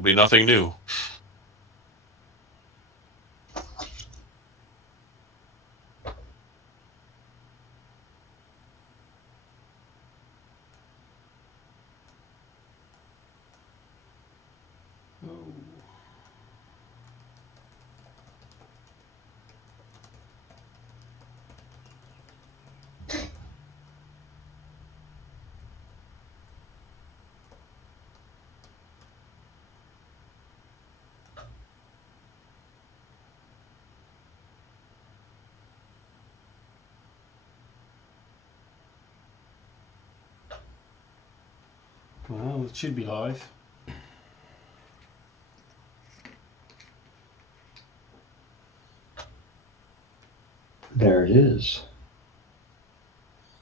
will be nothing new. Well, it should be live. There it is.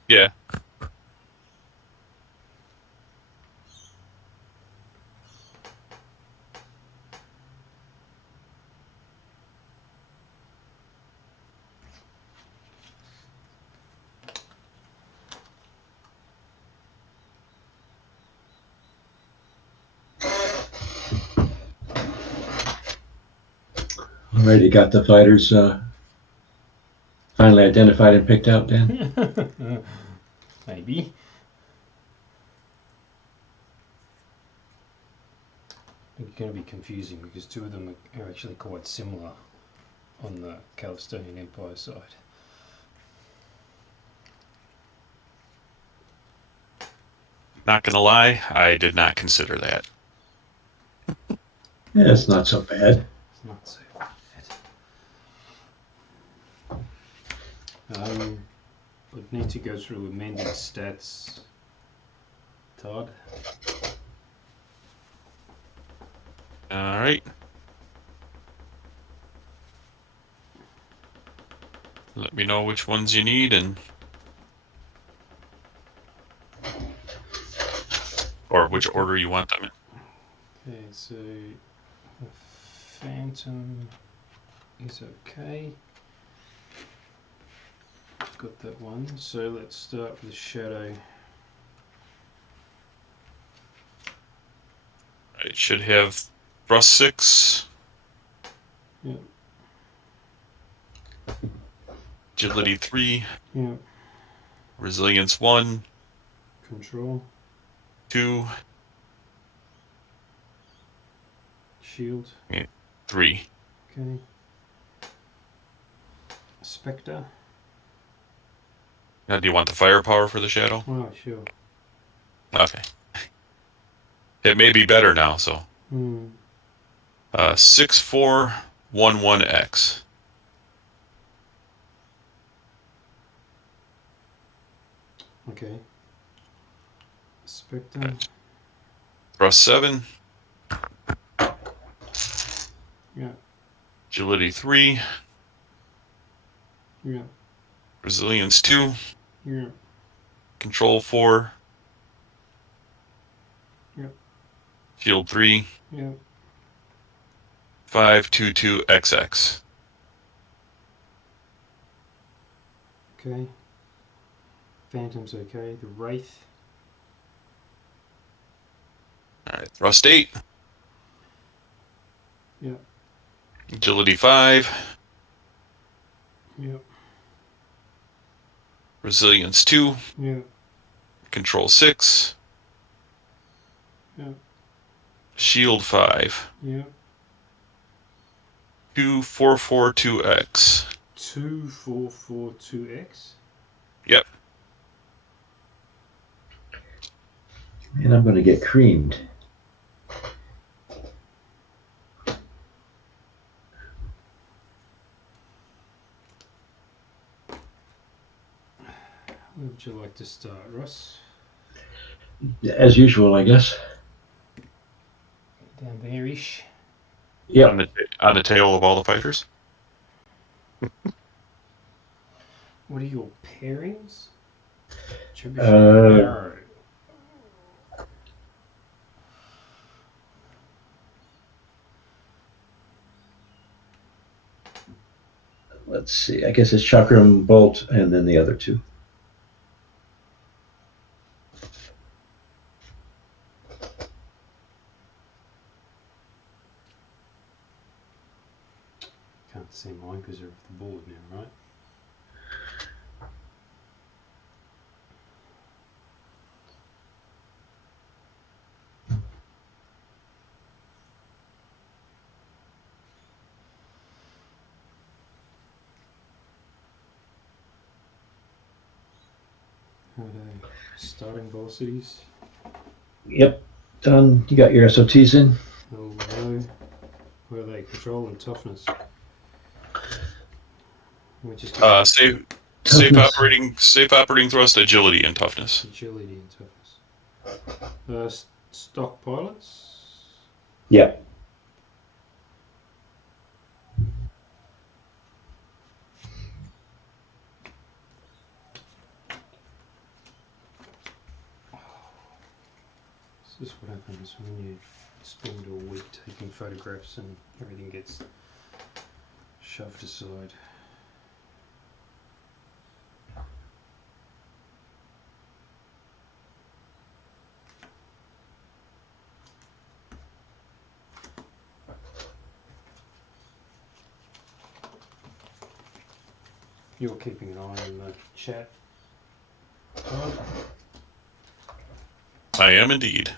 Yeah. Already got the fighters finally identified and picked out, Dan? Maybe. It's going to be confusing because two of them are actually quite similar on the Calistonian Empire side. Not gonna lie, I did not consider that. Yeah, it's not so bad. It's not so bad. But need to go through amending stats. Todd? All right. Let me know which ones you need or which order you want them in. Okay, so the Phantom is okay. Got that one. So let's start with the Shadow. It should have thrust 6. Yep. Agility 3. Yep. Resilience 1. Control. 2. Shield. 3. Okay. Spectre. Now, do you want the firepower for the Shadow? Oh, sure. Okay. It may be better now, so. 6411X. Okay. Spectre. Thrust 7. Yeah. Agility 3. Yeah. Resilience 2. Yeah. Control 4. Yep. Shield 3. Yep. 522XX. Okay. Phantom's okay. The Wraith. All right. Thrust 8. Yep. Agility 5. Yep. Resilience 2. Yep. Control 6. Yep. Shield 5. Yep. 2442X. 2442X. Yep. And I'm going to get creamed. Where would you like to start, Ross? As usual, I guess. Down there-ish. Yep. On the tail of all the fighters. What are your pairings? Arrow. Let's see. I guess it's Chakram, Bolt, and then the other two. can't see mine because they're off the board now, right? How are they? Starting velocities? Yep, done. You got your SOTs in? Oh no. Where are they? Control and toughness. We just got Safe Toughness. safe operating thrust, agility, and toughness. agility and toughness. Stock pilots? Yep. This is what happens when you spend a week taking photographs and everything gets shoved aside. You're keeping an eye on the chat, Todd? I am indeed.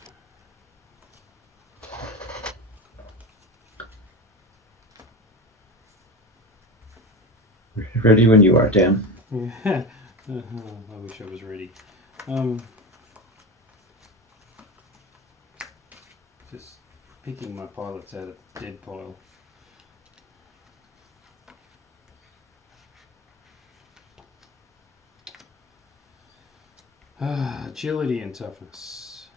Ready when you are, Dan. Yeah. I wish I was ready. Just picking my pilots out of the dead pile. Agility and toughness.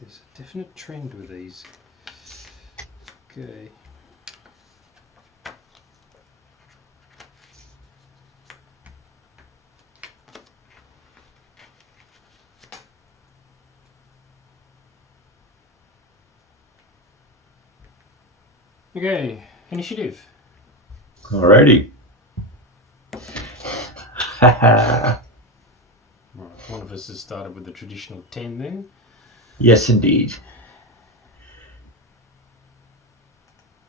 There's a definite trend with these. Okay. Okay, initiative. Alrighty. Right, one of us has started with the traditional 10 then. Yes, indeed.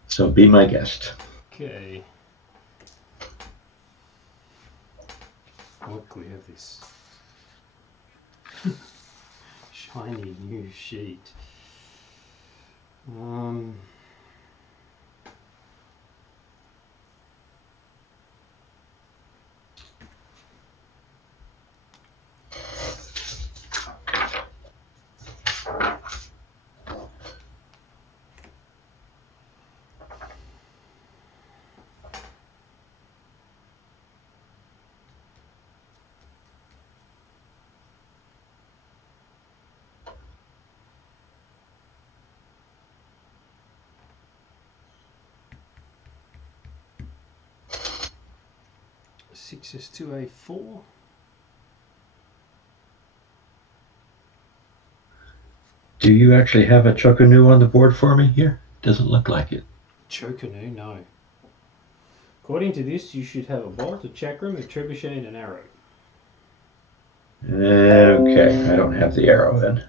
So be my guest. Okay. What can we have this? Shiny new sheet. 6S2A4. Do you actually have a Chockanoo on the board for me here? Doesn't look like it. Chockanoo, no. According to this, you should have a bolt, a chakram, a trebuchet, and an arrow. Okay, I don't have the arrow then.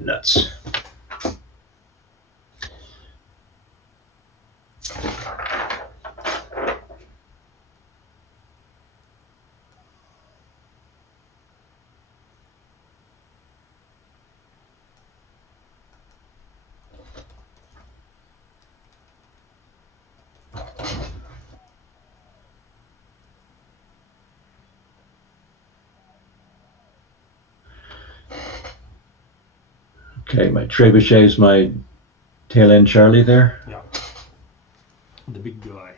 Nuts. Okay, my trebuchet is my tail end Charlie there. Yeah. The big guy.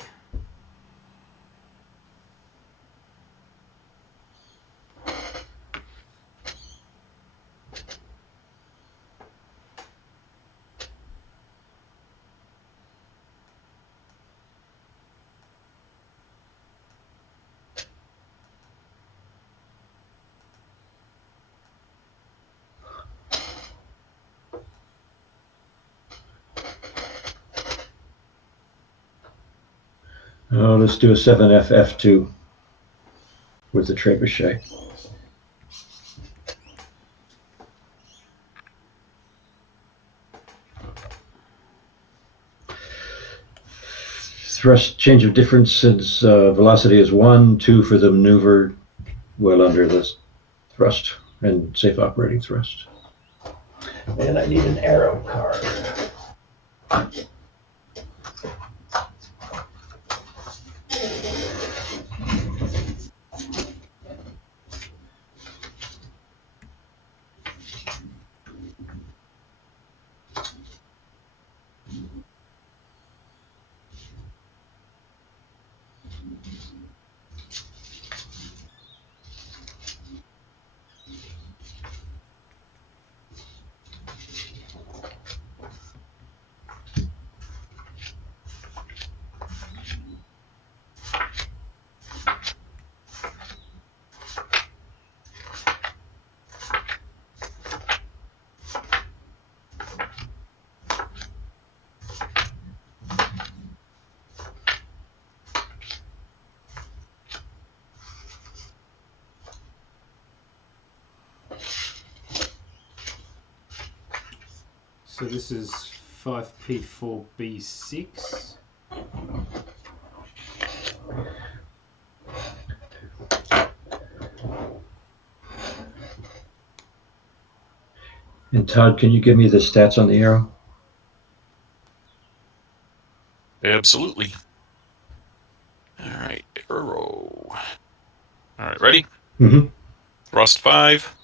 Oh, let's do a 7F F2 with the trebuchet. Thrust change of difference since velocity is 1, 2 for the maneuver well under the thrust and safe operating thrust. And I need an arrow card. So this is 5P4B6. And Todd, can you give me the stats on the arrow? Absolutely. All right, arrow. All right, ready? Mm-hmm. Thrust 5.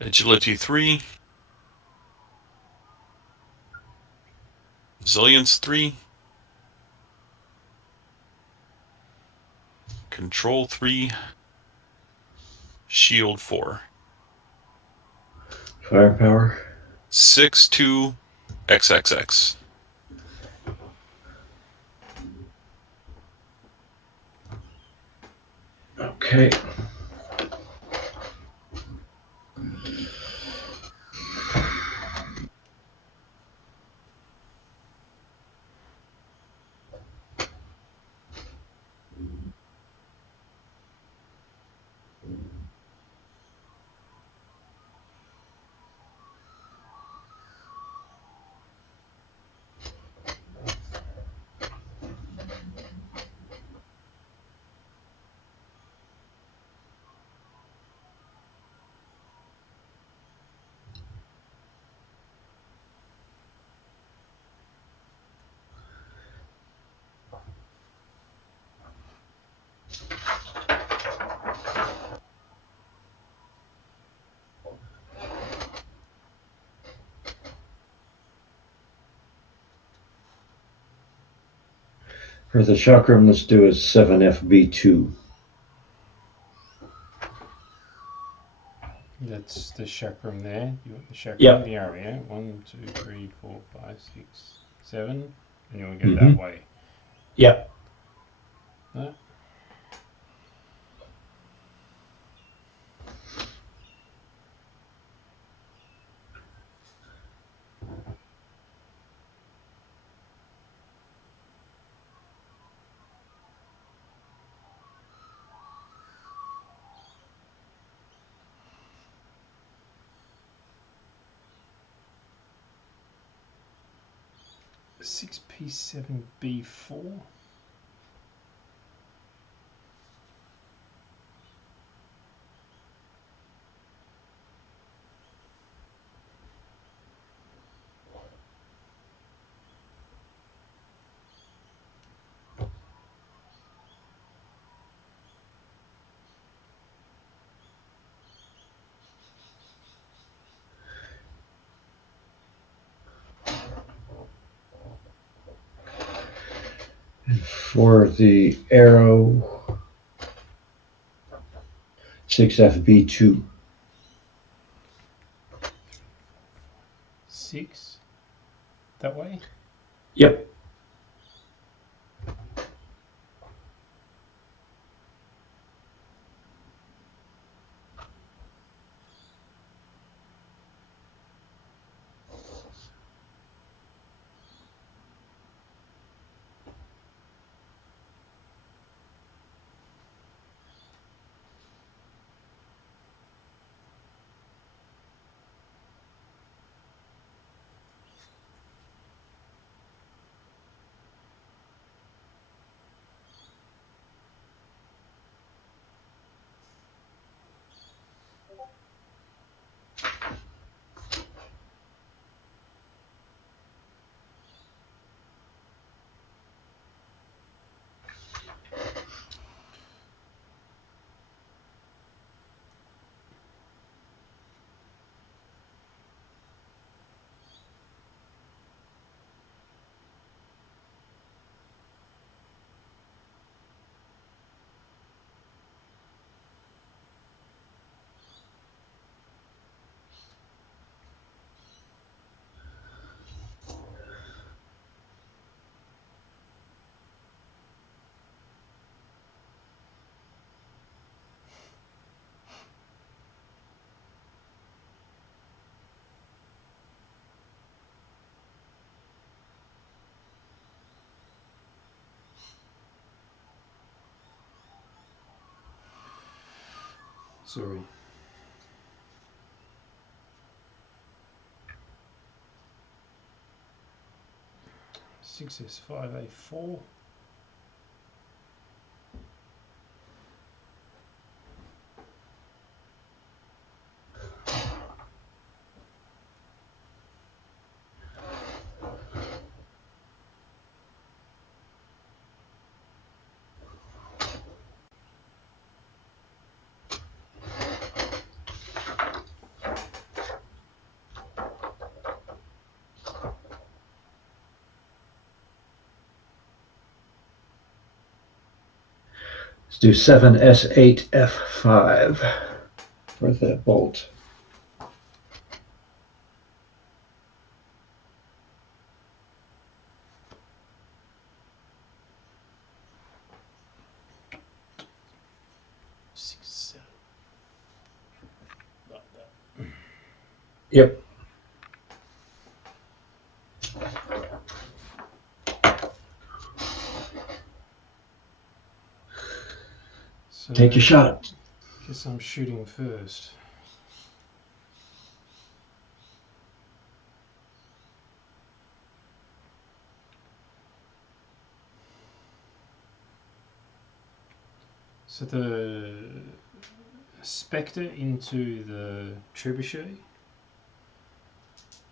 Agility 3. Resilience 3. Control 3. Shield 4. Firepower. 6-2 XXX. Okay. For the chakram, let's do a 7FB2. That's the chakram there. You want the chakram, Yep. the arrow, yeah? 1, 2, 3, 4, 5, 6, 7. And you want to go Mhm. that way. Yep. No? Six P7B4. For the arrow, 6FB2. 6. That way? Yep. Sorry. (6S5A4). Let's do 7S8F5 for the bolt. Like that. Yep. So Take your shot. Guess I'm shooting first. So the Spectre into the Trebuchet.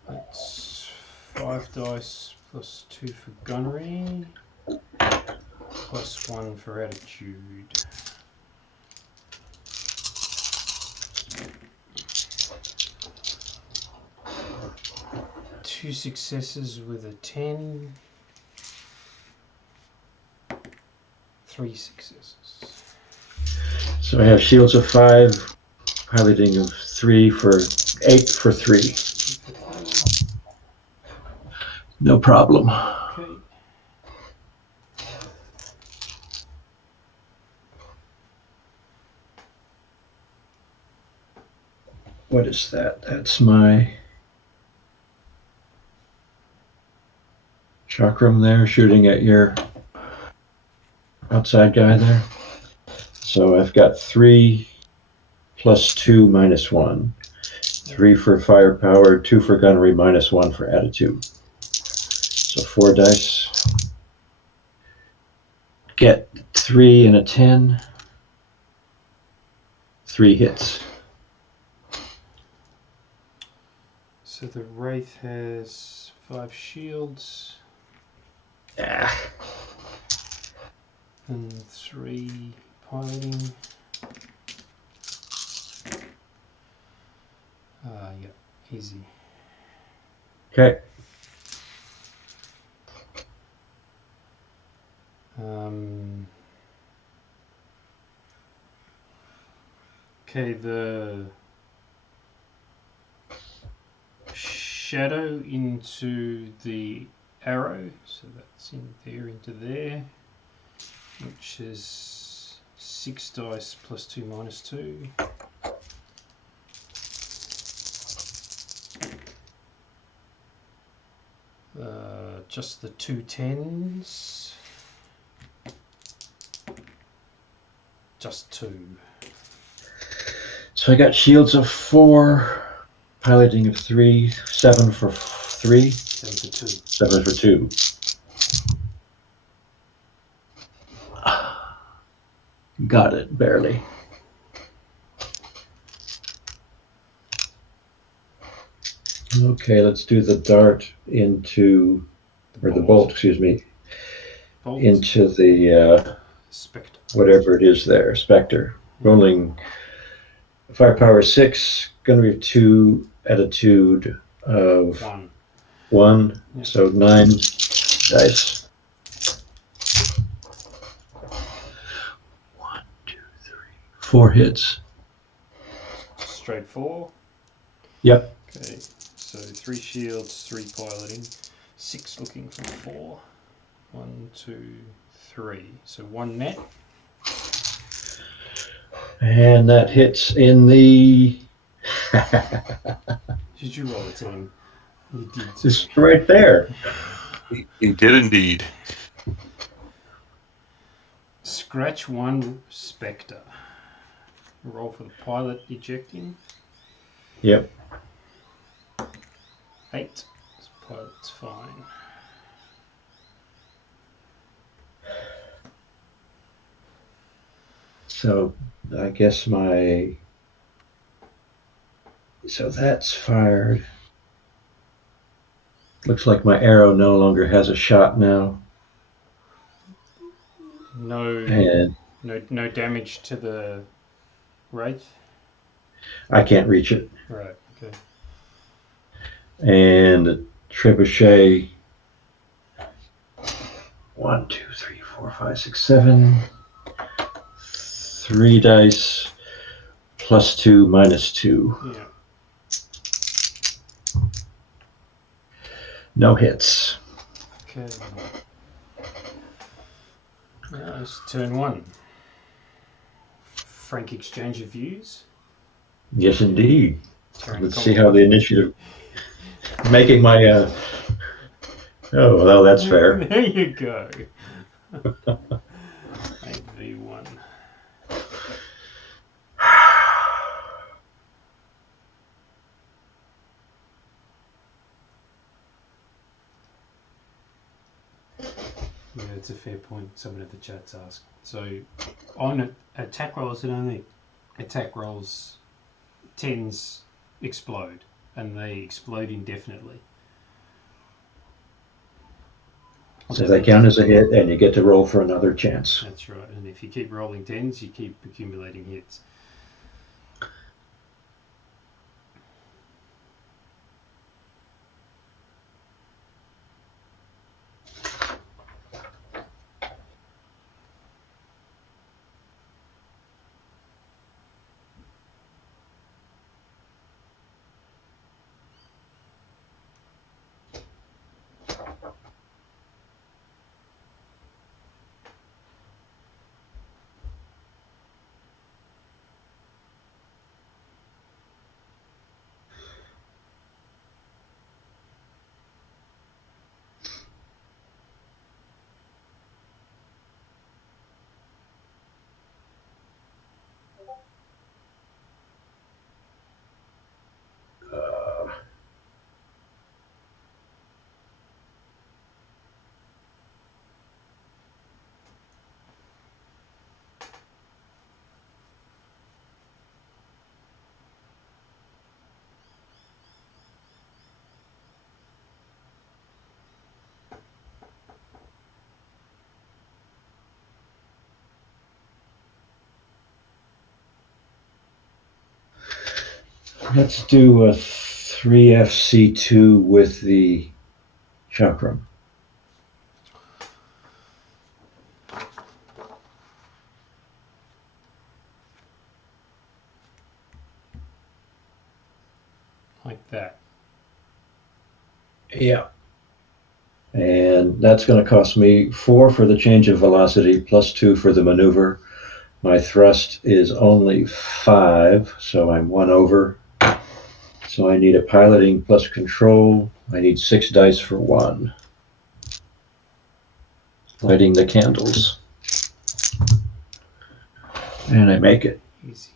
That's 5 dice plus 2 for gunnery, plus 1 for attitude. Two successes with a 10. 3 successes. So I have shields of 5, piloting of 3 for 8 for 3. No problem. Okay. What is that? That's my chakram there, shooting at your outside guy there. So I've got 3 plus 2 minus 1. 3 for firepower, 2 for gunnery, minus 1 for attitude. So 4 dice. Get 3 and a 10. 3 hits. So the Wraith has 5 shields Ah. and 3 piloting. Yeah, easy. Okay. Okay, the shadow into the arrow, so that's in there into there, which is 6 dice plus 2 minus 2. Just the 2 10s. Just 2. So I got shields of 4, piloting of 3, 7 for 3, 7 for 2. 7 for 2. Got it, barely. Okay, let's do the dart into, or the bolt, excuse me, Bolt. into the Spectre. whatever it is there, Spectre. Rolling firepower 6, gunnery of 2, attitude of 1. 1, Yeah. so 9 dice. 1, 2, 3, 4 hits. Straight 4. Yep. Okay, so 3 shields, 3 piloting, 6 looking for 4. 1, 2, 3. So 1 net. And that hits in the. Did you roll a 10? You did. It's right there. He did indeed. Scratch 1 Spectre. Roll for the pilot ejecting. Yep. 8. This pilot's fine. So I guess so that's fired. Looks like my arrow no longer has a shot now. No And damage to the wraith. I can't reach it. Right. Okay. And the trebuchet. 1, 2, 3, 4, 5, 6, 7. 3 dice +2 -2. Yeah. No hits. Okay. It's turn 1. Frank exchange of views. Yes, indeed. Terran Let's see how the combat. initiative. Making my. Oh, well, that's fair. There you go. 8v1. Yeah, it's a fair point. Someone at the chat's asked. So, on attack rolls, it only attack rolls 10s explode, and they explode indefinitely. So they count as a hit, and you get to roll for another chance. That's right. And if you keep rolling 10s, you keep accumulating hits. Let's do a 3FC2 with the chakram. Like that. Yeah. And that's going to cost me 4 for the change of velocity, +2 for the maneuver. My thrust is only 5, so I'm 1 over. So I need a piloting plus control. I need 6 dice for 1. Lighting the candles. And I make it. Easy.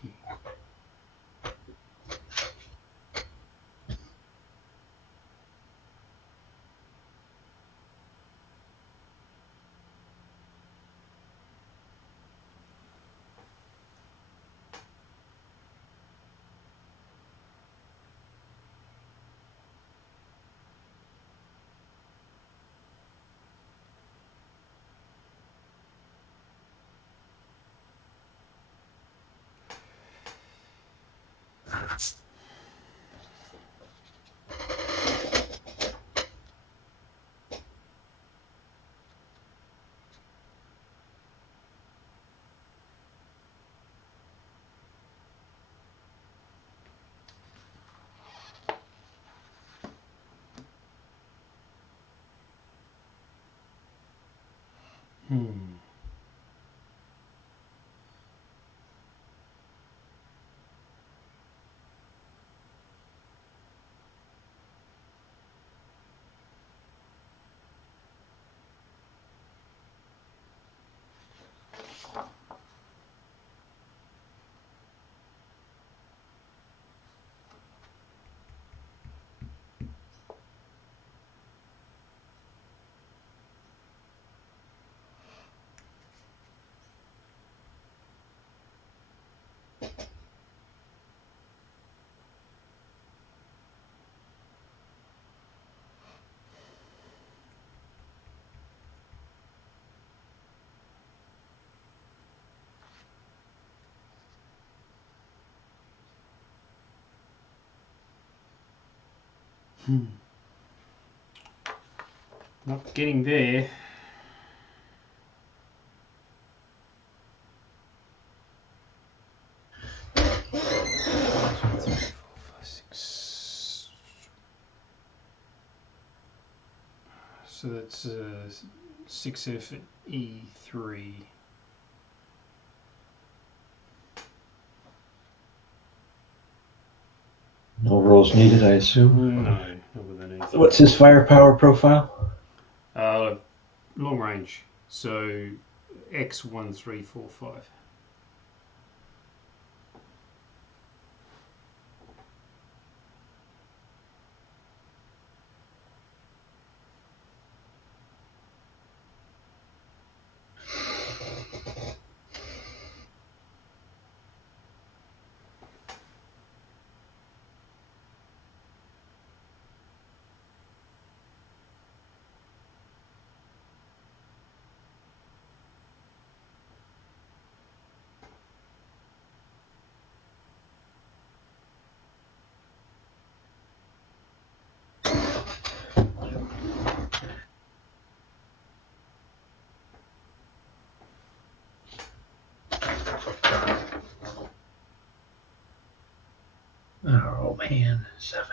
Not getting there. So that's 6F at E3. No rolls needed, I assume. No, not with an E3. What's his firepower profile? Long range. So X1345. Oh man, 7.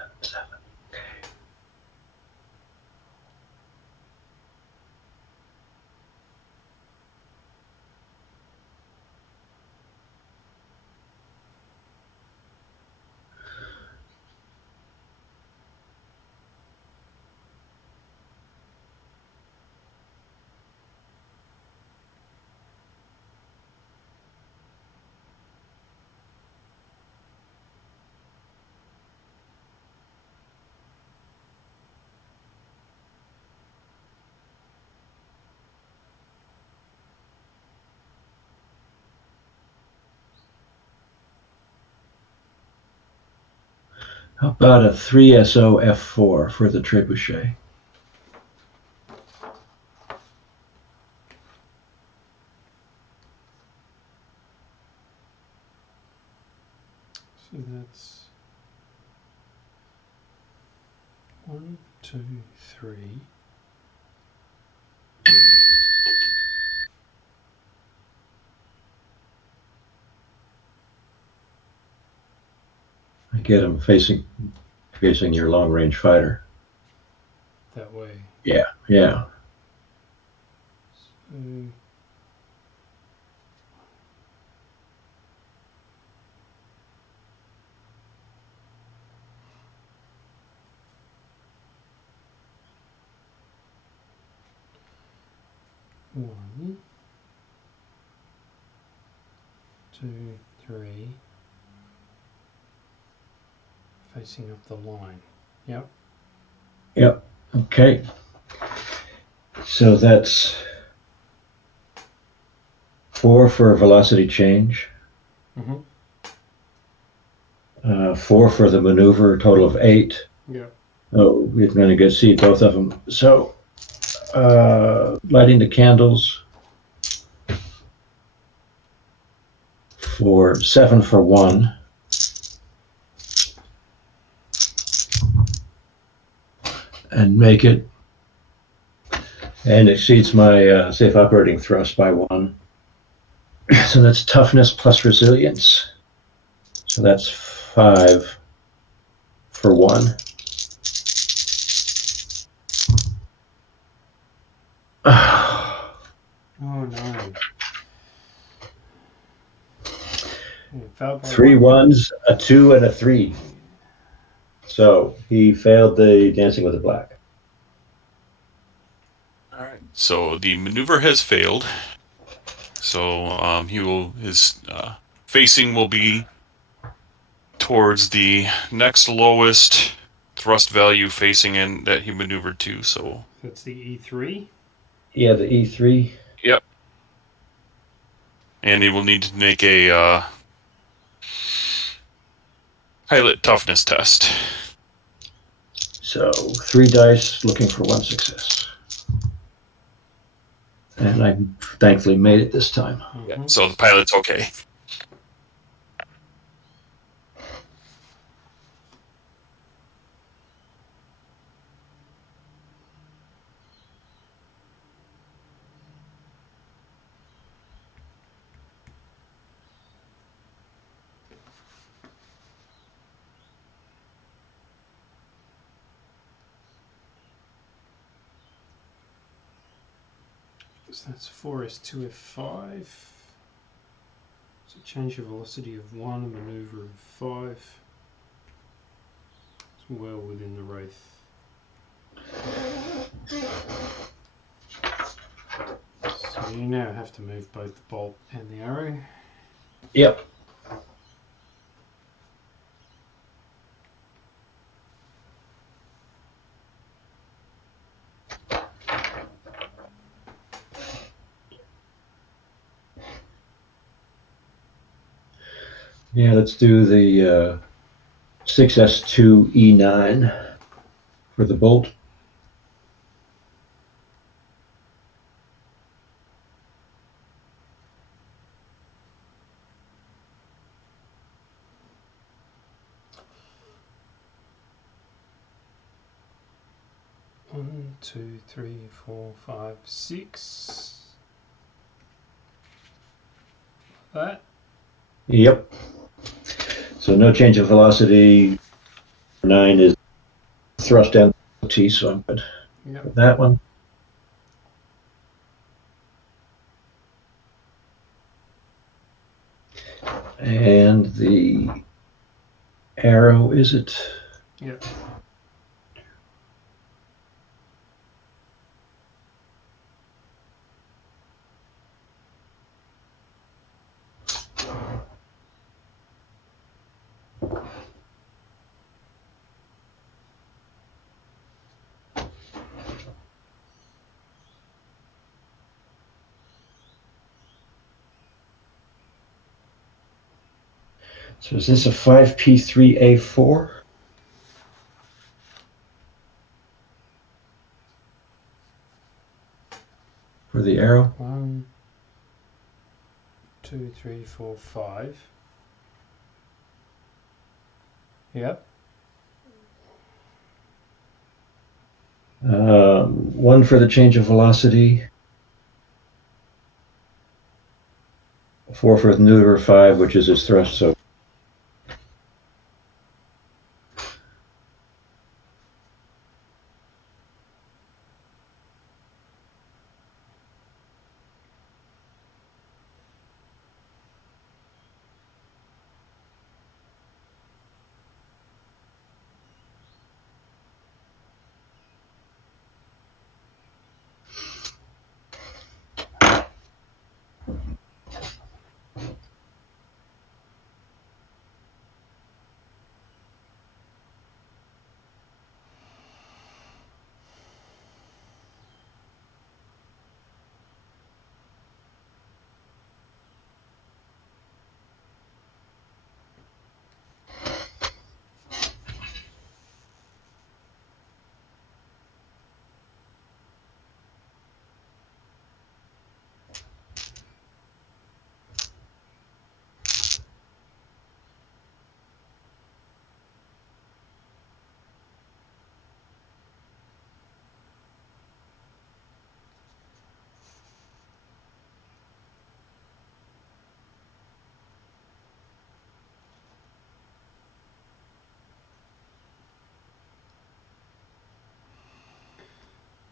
How about a 3SO F4 for the trebuchet? So that's 1, 2, 3. I get him facing your long range fighter. That way. Yeah. So, 1, 2, 3. Facing up the line. Yep. Okay. So that's 4 for a velocity change. Mm-hmm. 4 for the maneuver, a total of 8. Yep. Oh, we're going to go see both of them. So, lighting the candles for 7 for 1. And make it, and exceeds my safe operating thrust by 1. So that's toughness plus resilience. So that's 5 for 1. Oh no. Failed by 3 one. 1s, a 2, and a 3. So he failed the dancing with the black. All right. So the maneuver has failed. So his facing will be towards the next lowest thrust value facing in that he maneuvered to. So That's the E3. Yeah, the E3. yep. And he will need to make a pilot toughness test. So 3 dice looking for 1 success. And I thankfully made it this time. Mm-hmm. Yeah. So the pilot's okay. So that's 4s2f5. So change of velocity of 1, a manoeuvre of 5. It's well within the Wraith. So you now have to move both the bolt and the arrow. Yep. Yeah, let's do the 6s2e9 for the bolt. One, two, three, 4, 5, 6. That. Yep. So no change of velocity. 9 is thrust and T, so I'm good Yep. with that one. And the arrow, is it? Yep. So is this a 5p3a4? For the arrow? 1, 2, 3, 4, 5. Yep. 1 for the change of velocity. 4 for the maneuver, 5, which is his thrust, so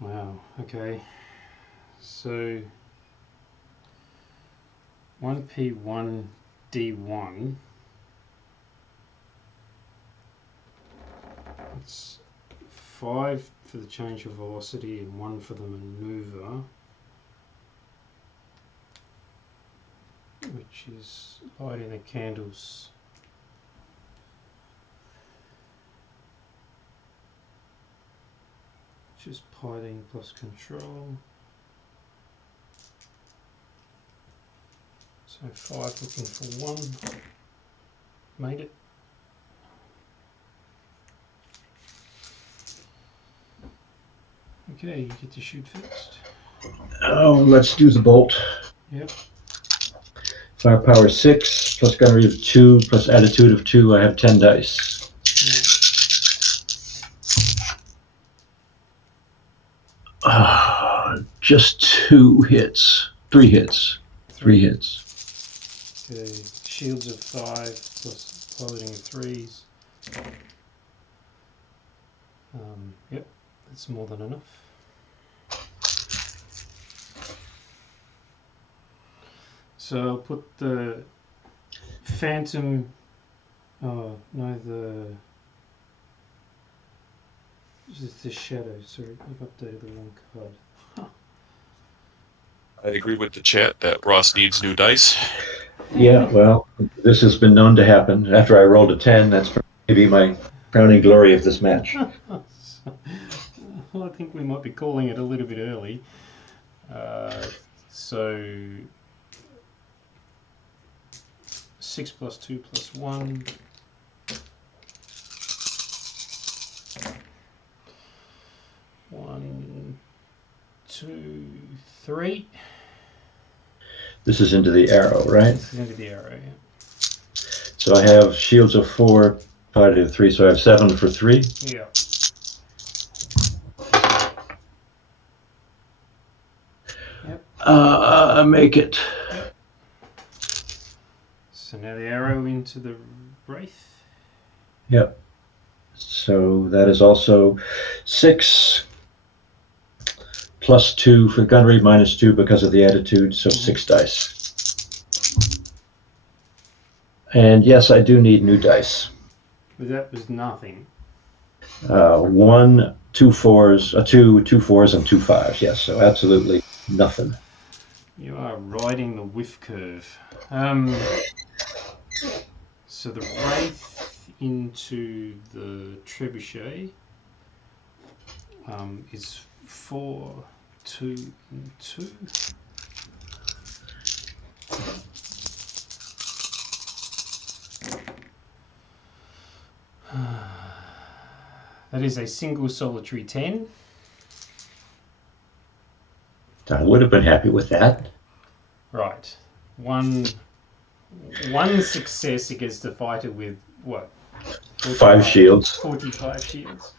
Wow, okay. So 1p1d1. It's 5 for the change of velocity and 1 for the maneuver, which is lighting the candles. Just piloting plus control. So 5 looking for 1. Made it. Okay, you get to shoot first. oh, let's do the bolt. Yep. Firepower 6, plus gunnery of 2, plus attitude of 2. I have 10 dice. Just 2 hits. 3 hits. 3 hits. Okay, shields of 5 plus piloting of 3s. Yep, that's more than enough. So I'll put the Phantom. Oh no, the shadow. Sorry, I've updated the wrong card. I agree with the chat that Ross needs new dice. Yeah, well, this has been known to happen. After I rolled a 10, that's maybe my crowning glory of this match. Well, I think we might be calling it a little bit early. So 6 plus 2 plus 1. One, 2, 3. This is into the arrow, right? This is into the arrow, yeah. So I have shields of 4, divided of 3, so I have 7 for 3. Yeah. Make it. So now the arrow into the wraith. Yep. So that is also 6 plus 2 for Gunnery, minus 2 because of the attitude, so 6 dice. And yes, I do need new dice. But that was nothing. 1, 2 4s, 2 4s, and 2 5s. Yes, so absolutely nothing. You are riding the whiff curve. So the wraith into the trebuchet is 4, 2, and 2. That is a single solitary 10. I would have been happy with that. Right. One success against a fighter with what? 5 shields. 45 shields.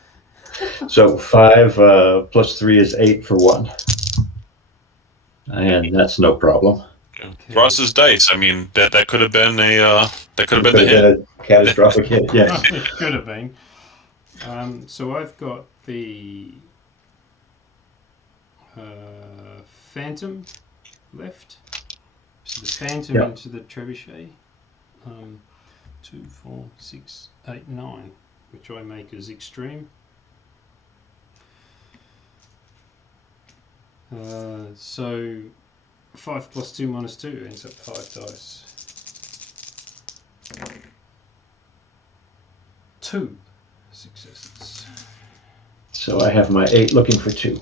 So 5 plus 3 is 8 for 1. And that's no problem. Okay. Ross's dice. I mean, that could have been the hit. A catastrophic hit, yes. It could have been. So I've got the Phantom left. So the Phantom into the trebuchet. 2, 4, 6, 8, 9, which I make as extreme. So 5 plus 2 minus 2 ends up 5 dice. 2 successes. So I have my 8 looking for 2.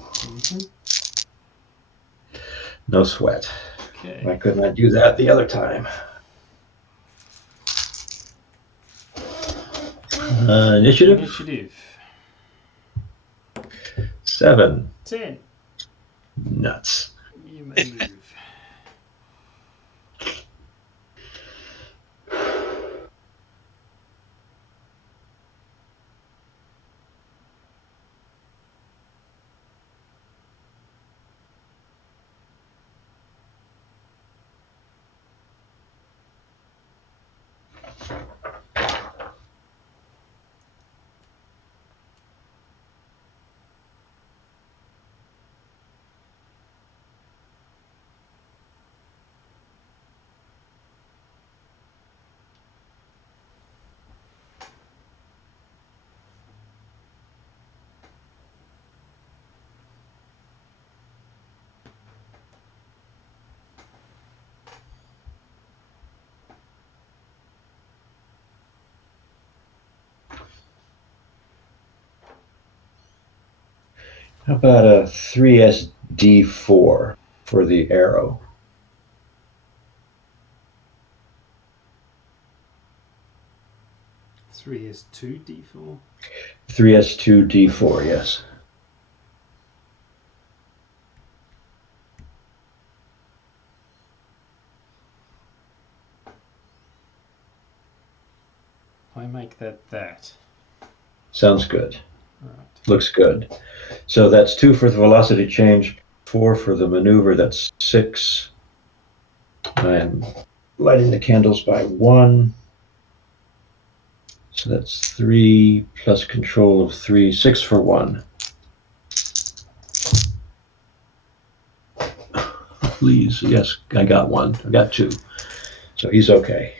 No sweat. Okay. Why couldn't I do that the other time? Initiative? Initiative. 7. 10. Nuts. You may move. How about a 3SD4 for the arrow? Three is 2d4. 3S2D4, yes. I make that. Sounds good. Right. Looks good. So that's 2 for the velocity change, 4 for the maneuver, that's 6. I'm lighting the candles by 1. So that's 3 plus control of 3, 6 for 1. please. Yes, I got one. I got two. So he's okay.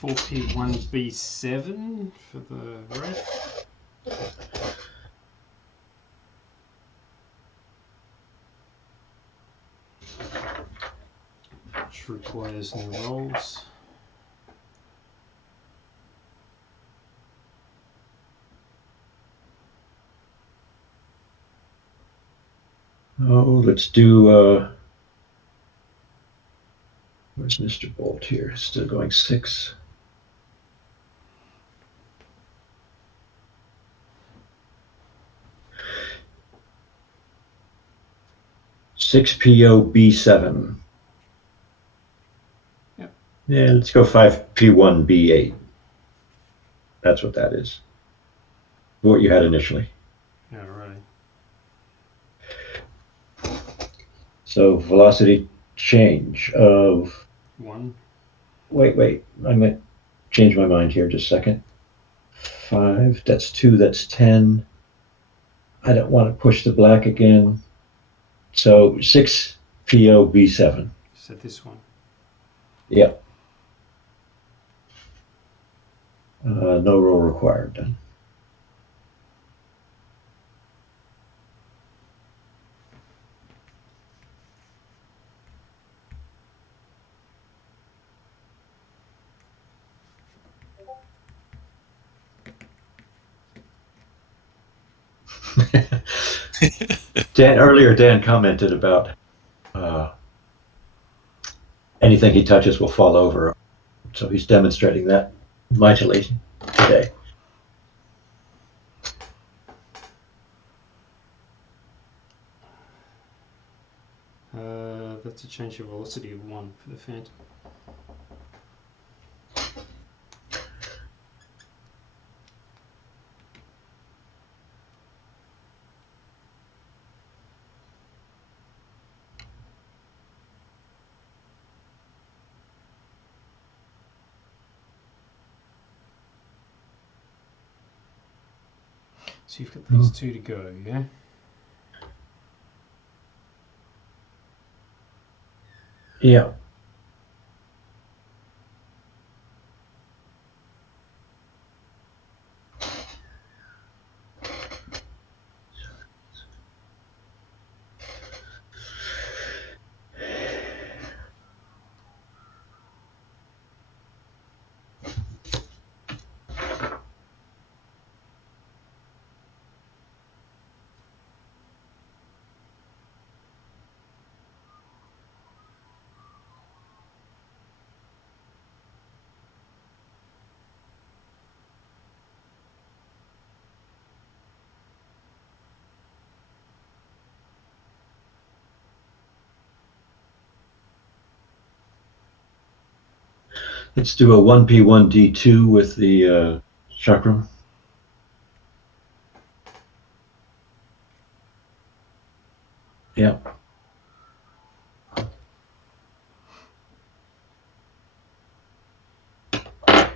$4P1B7 for the Wraith. Which requires new rolls. Oh, let's do, where's Mr. Bolt here? Still going 6. Six POB7. Yep. Yeah, let's go 5P1B8. That's what that is. What you had initially. Yeah, right. So velocity change of 1. wait. I might change my mind here just a second. 5, that's 2, that's 10. I don't want to push the black again. So 6 POB7. So this one. Yep. No roll required then. Dan commented about anything he touches will fall over. So he's demonstrating that mightily today. That's a change of velocity of 1 for the Phantom. So you've got these two to go, yeah? Yeah. Let's do a 1P1D2 with the chakram. Yeah.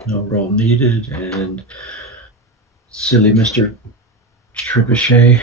No roll needed, and silly Mr. Trebuchet.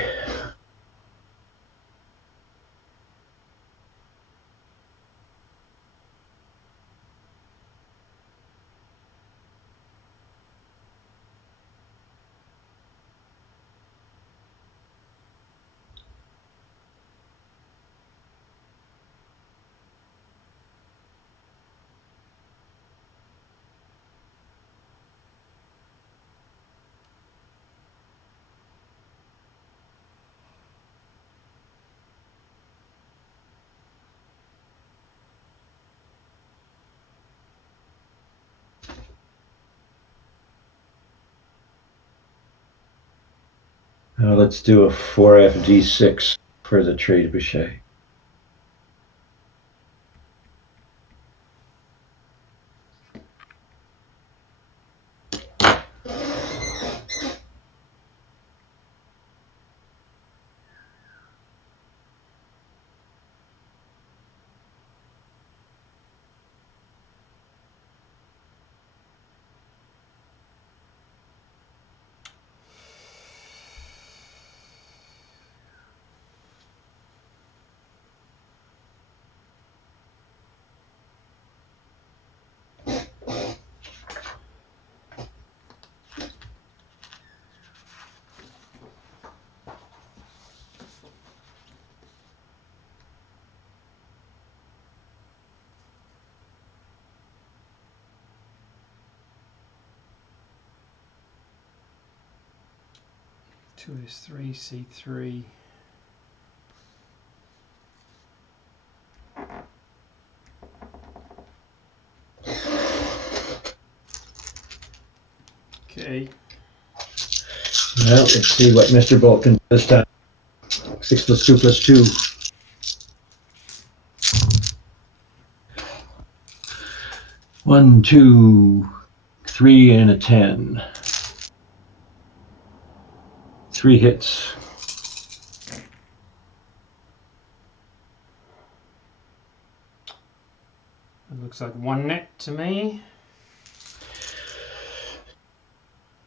Let's do a 4FD6 for the Trebuchet. 2S3, C3. Okay. Well, let's see what Mr. Bolt can do this time. 6 plus 2 plus 2. One, 2, 3, and a 10. 3 hits. It looks like 1 net to me.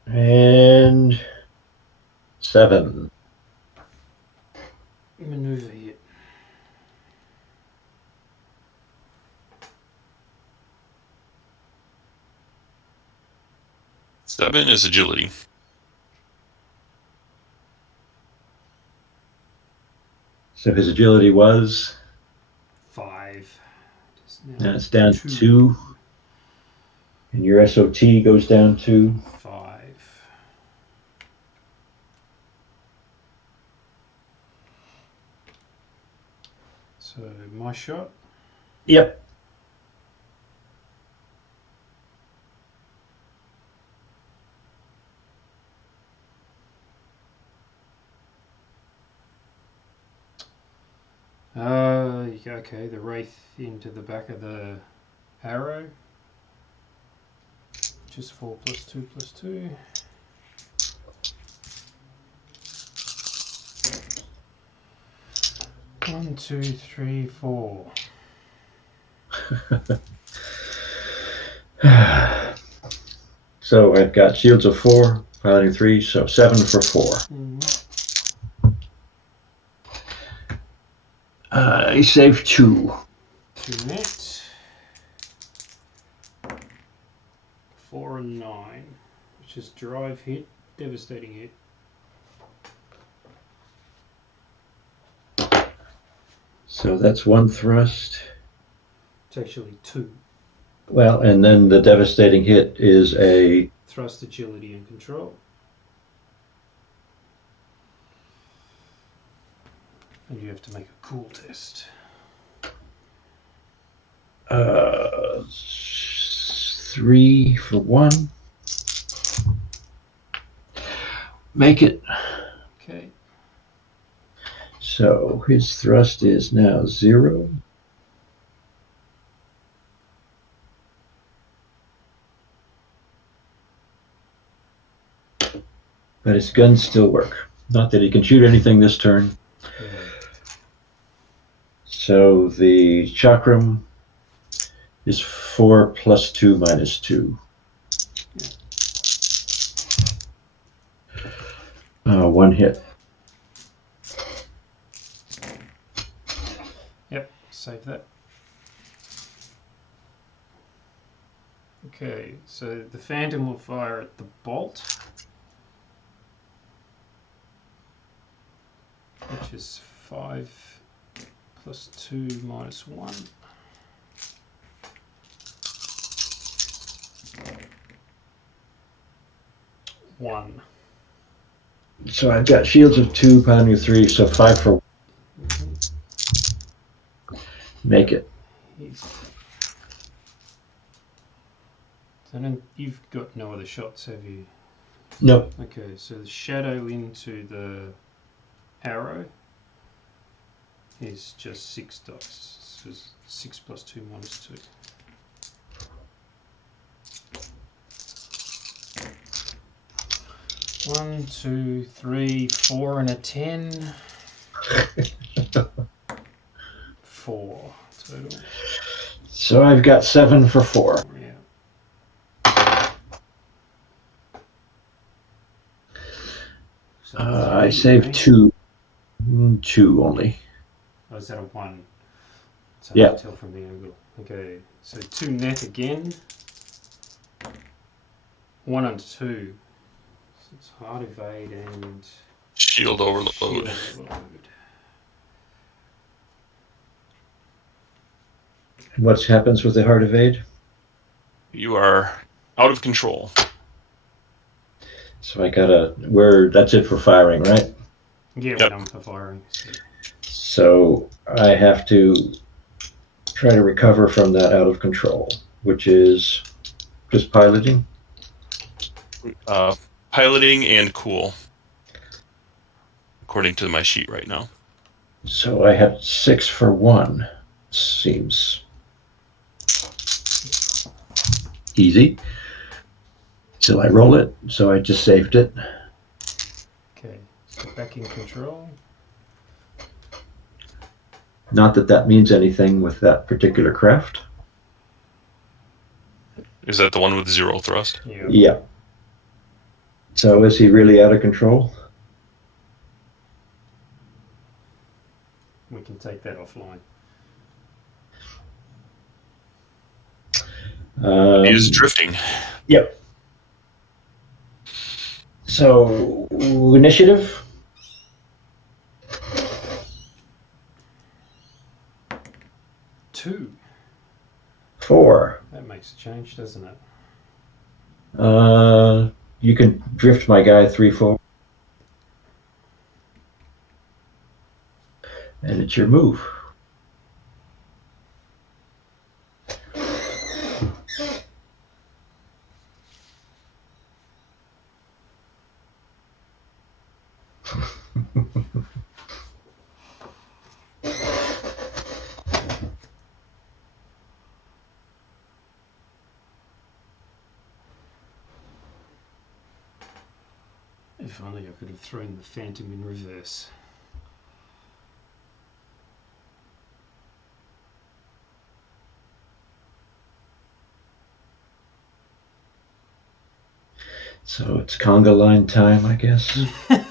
And 7. Maneuver hit. Seven is agility. So his agility was, 5. now it's down to 2. And your SOT goes down to 5. So my shot. Yep. Okay, the wraith into the back of the arrow. Just 4 plus 2 plus 2. One, 2, 3, 4. So I've got shields of 4, piloting 3, so 7 for 4. Mm-hmm. I save 2. 2 net. 4 and 9, which is drive hit, devastating hit. So that's 1 thrust. It's actually 2. Well, and then the devastating hit is a Thrust, agility, and control. And you have to make a cool test. 3 for 1. Make it. Okay. So his thrust is now 0. But his guns still work. Not that he can shoot anything this turn. Yeah. So the chakram is 4 plus 2 minus 2. Yeah. 1 hit. Yep, save that. Okay, so the Phantom will fire at the bolt, which is 5 plus 2 minus 1. One. So I've got shields of 2, piloting of 3, so 5 for 1. Mm-hmm. Make it. So then you've got no other shots, have you? Nope. Okay, so the shadow into the arrow is just 6 dice. So it's 6 plus 2 minus 2. One, 2, 3, 4, and a 10. 4 total. So I've got 7 for 4. Yeah. So I saved 2. 2 only. Oh, is that a 1? So Yeah. I can tell from the angle. Okay, so 2 net again. 1 and 2. So it's hard evade and Shield overload. shield overload. What happens with the heart evade? You are out of control. So I gotta, that's it for firing, right? Yeah, we're Yep. done for firing. So I have to try to recover from that out of control, which is just piloting. Piloting and cool, according to my sheet right now. So I have 6 for 1. Seems easy. Till I roll it, so I just saved it. Okay, so back in control. Not that that means anything with that particular craft. Is that the one with 0 thrust? Yeah. Yeah. So is he really out of control? We can take that offline. He is drifting. Yep. So initiative. 2. 4. That makes a change, doesn't it? You can drift my guy 3-4. And it's your move. If only I could have thrown the Phantom in reverse. So it's conga line time, I guess. Yep.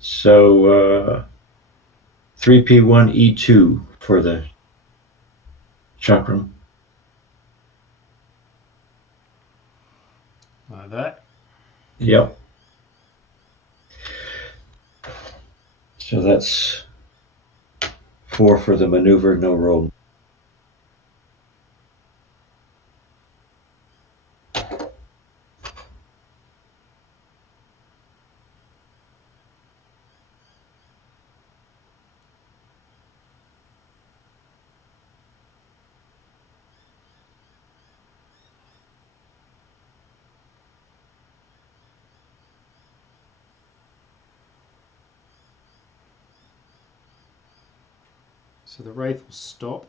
So 3P1E2 for the chakram. Like that. Yep. So that's 4 for the maneuver, no roll. So the Wraith will stop.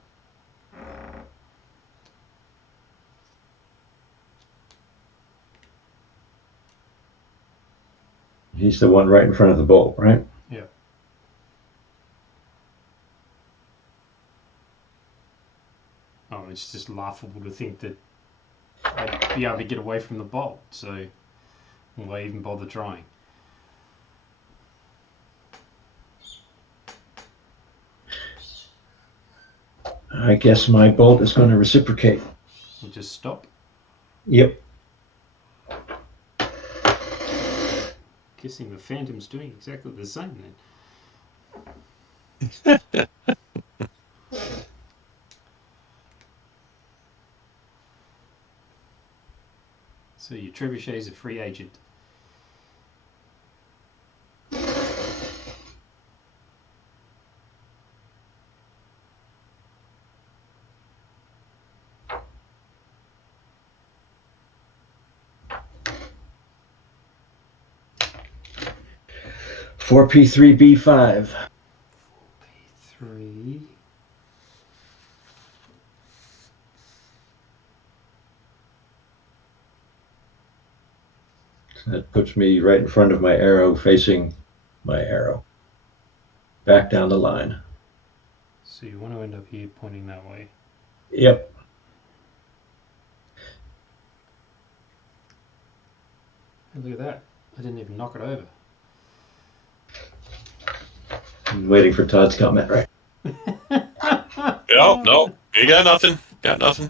He's the one right in front of the bolt, right? Yeah. Oh, it's just laughable to think that I'd be able to get away from the bolt, so why even bother trying? I guess my bolt is going to reciprocate. We'll just stop. Yep. Guessing the Phantom's doing exactly the same then. So your trebuchet is a free agent. Four P3B5. 3. That puts me right in front of my arrow, facing my arrow. Back down the line. So you want to end up here pointing that way. Yep. And look at that. I didn't even knock it over. I'm waiting for Todd's comment, right? No, you got nothing. Got nothing.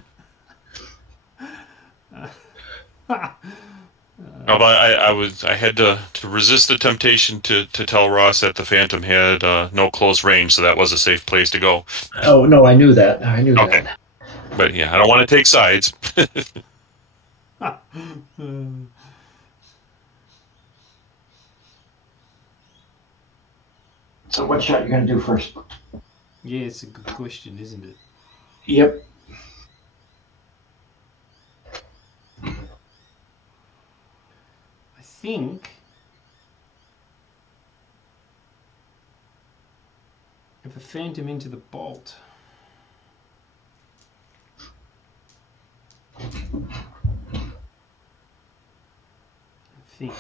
Although I had to resist the temptation to tell Ross that the Phantom had no close range, so that was a safe place to go. Oh no, I knew that. I knew Okay. that. But yeah, I don't want to take sides. So what shot you gonna do first? Yeah, it's a good question, isn't it? Yep. I think if a Phantom into the bolt. I think.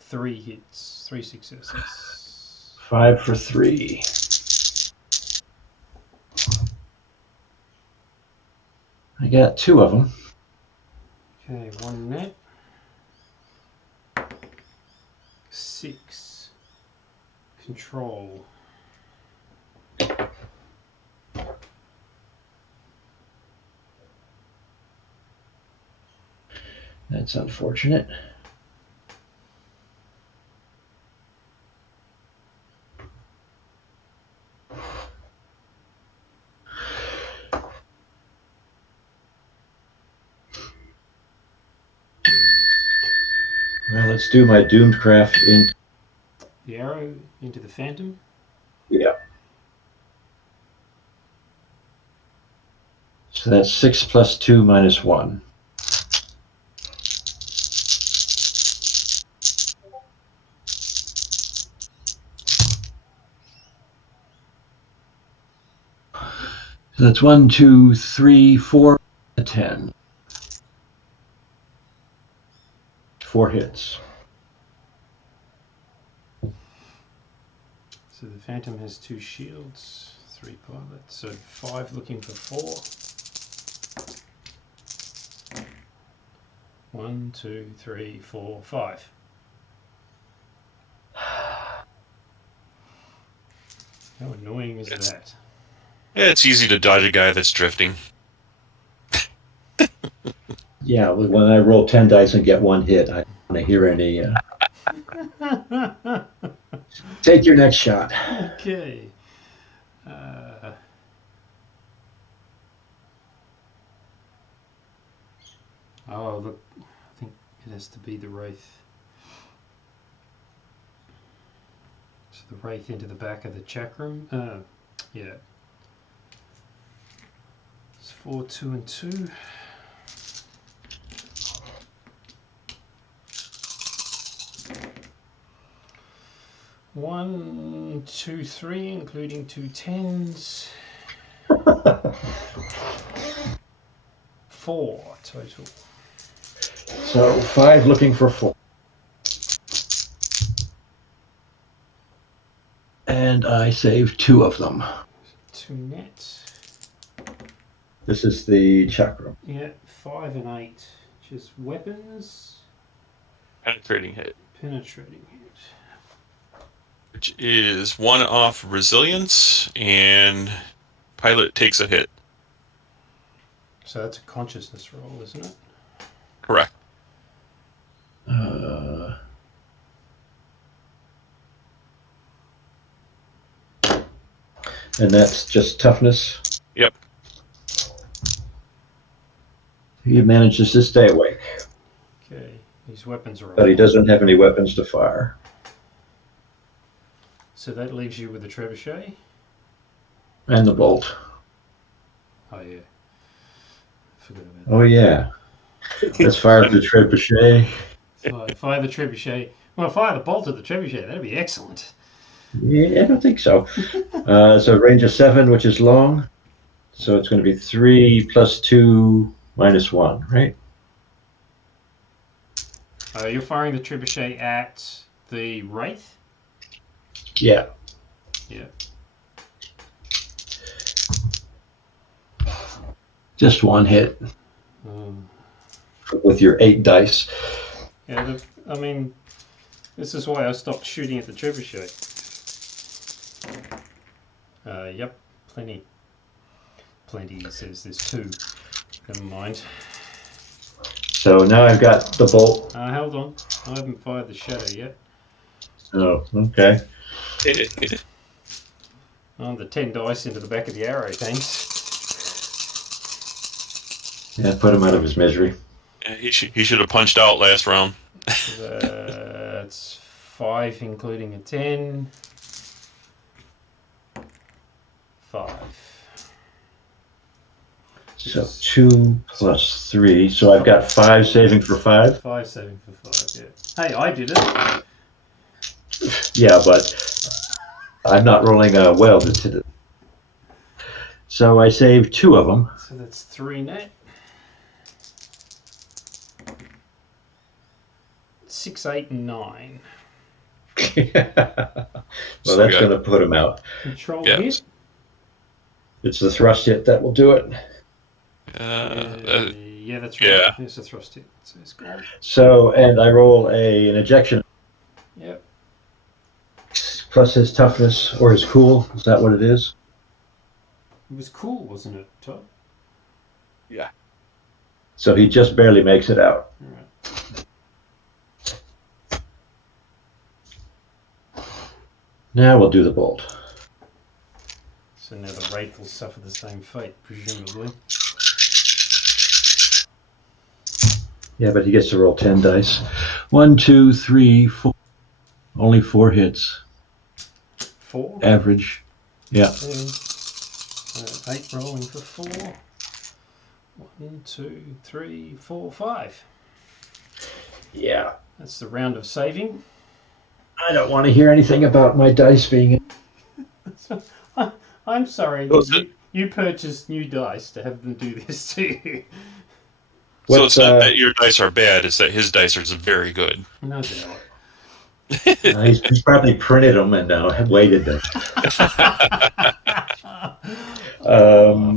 Three hits, 3 successes. 5 for 3. I got 2 of them. Okay, 1 net. 6. Control. That's unfortunate. Well, let's do my doomed craft in. The arrow into the Phantom. Yeah. So that's 6 plus 2 minus 1. So that's 1, 2, 3, 4, 10. 4 hits. So the Phantom has 2 shields, 3 pilots, so 5 looking for 4. 1, 2, 3, 4, 5. How annoying is that? Yeah, it's easy to dodge a guy that's drifting. Yeah, when I roll 10 dice and get 1 hit, I don't want to hear any. Take your next shot. Okay. Oh, look, I think it has to be the Wraith. So the Wraith into the back of the chakram. Yeah. It's 4, 2, and 2. One, 2, 3, including 2 10s. 4 total. So 5 looking for 4. And I saved 2 of them. 2 nets. This is the chakra. Yeah, 5 and 8. Just weapons. Penetrating hit, Penetrating hit. which is 1 off resilience, and pilot takes a hit. So that's a consciousness roll, isn't it? Correct. And that's just toughness. Yep. He manages to stay awake, Okay, these weapons are but he on. doesn't have any weapons to fire. So that leaves you with a trebuchet. And the bolt. Oh yeah. Forgot about Oh yeah. Let's fire the trebuchet. that. Fire the trebuchet. Well, fire the bolt at the trebuchet. That'd be excellent. Yeah, I don't think so. So range of 7, which is long. So it's going to be 3 plus 2 minus 1, right? You're firing the trebuchet at the Wraith? Yeah. Yeah. Just 1 hit Um, with your 8 dice. yeah, I mean, This is why I stopped shooting at the trebuchet. Yep, plenty. Plenty says there's 2. Never mind. So now I've got the bolt. Hold on. I haven't fired the shadow yet. Oh, okay. Oh, the 10 dice into the back of the arrow, thanks. Yeah, put him out of his misery. Yeah, he should have punched out last round. That's 5, including a 10. 5. So 2 plus 3. So I've got 5 saving for 5. 5 saving for 5, yeah. Hey, I did it. Yeah, but I'm not rolling well. So I saved 2 of them. So that's 3 net. 6, 8, and 9. Well, that's going to put him out. Control Yeah. hit. It's the thrust hit that will do it. Yeah, that's right. yeah. There's a thrust hit. So it's gone. So, and I roll an ejection Yep. plus his toughness or his cool. Is that what it is? It was cool, wasn't it, Todd? Yeah. So he just barely makes it out. All right. Now we'll do the bolt. So now the Wraith will suffer the same fate, presumably. Yeah, but he gets to roll 10 dice. 1, 2, 3, 4. Only 4 hits. 4? Average. Yeah. 8 rolling for 4. 1, 2, 3, 4, 5. Yeah. That's the round of saving. I don't want to hear anything about my dice being. I'm sorry. You purchased new dice to have them do this to you. So it's not that your dice are bad, it's that his dice are very good. No doubt. He's probably printed them and weighted them. If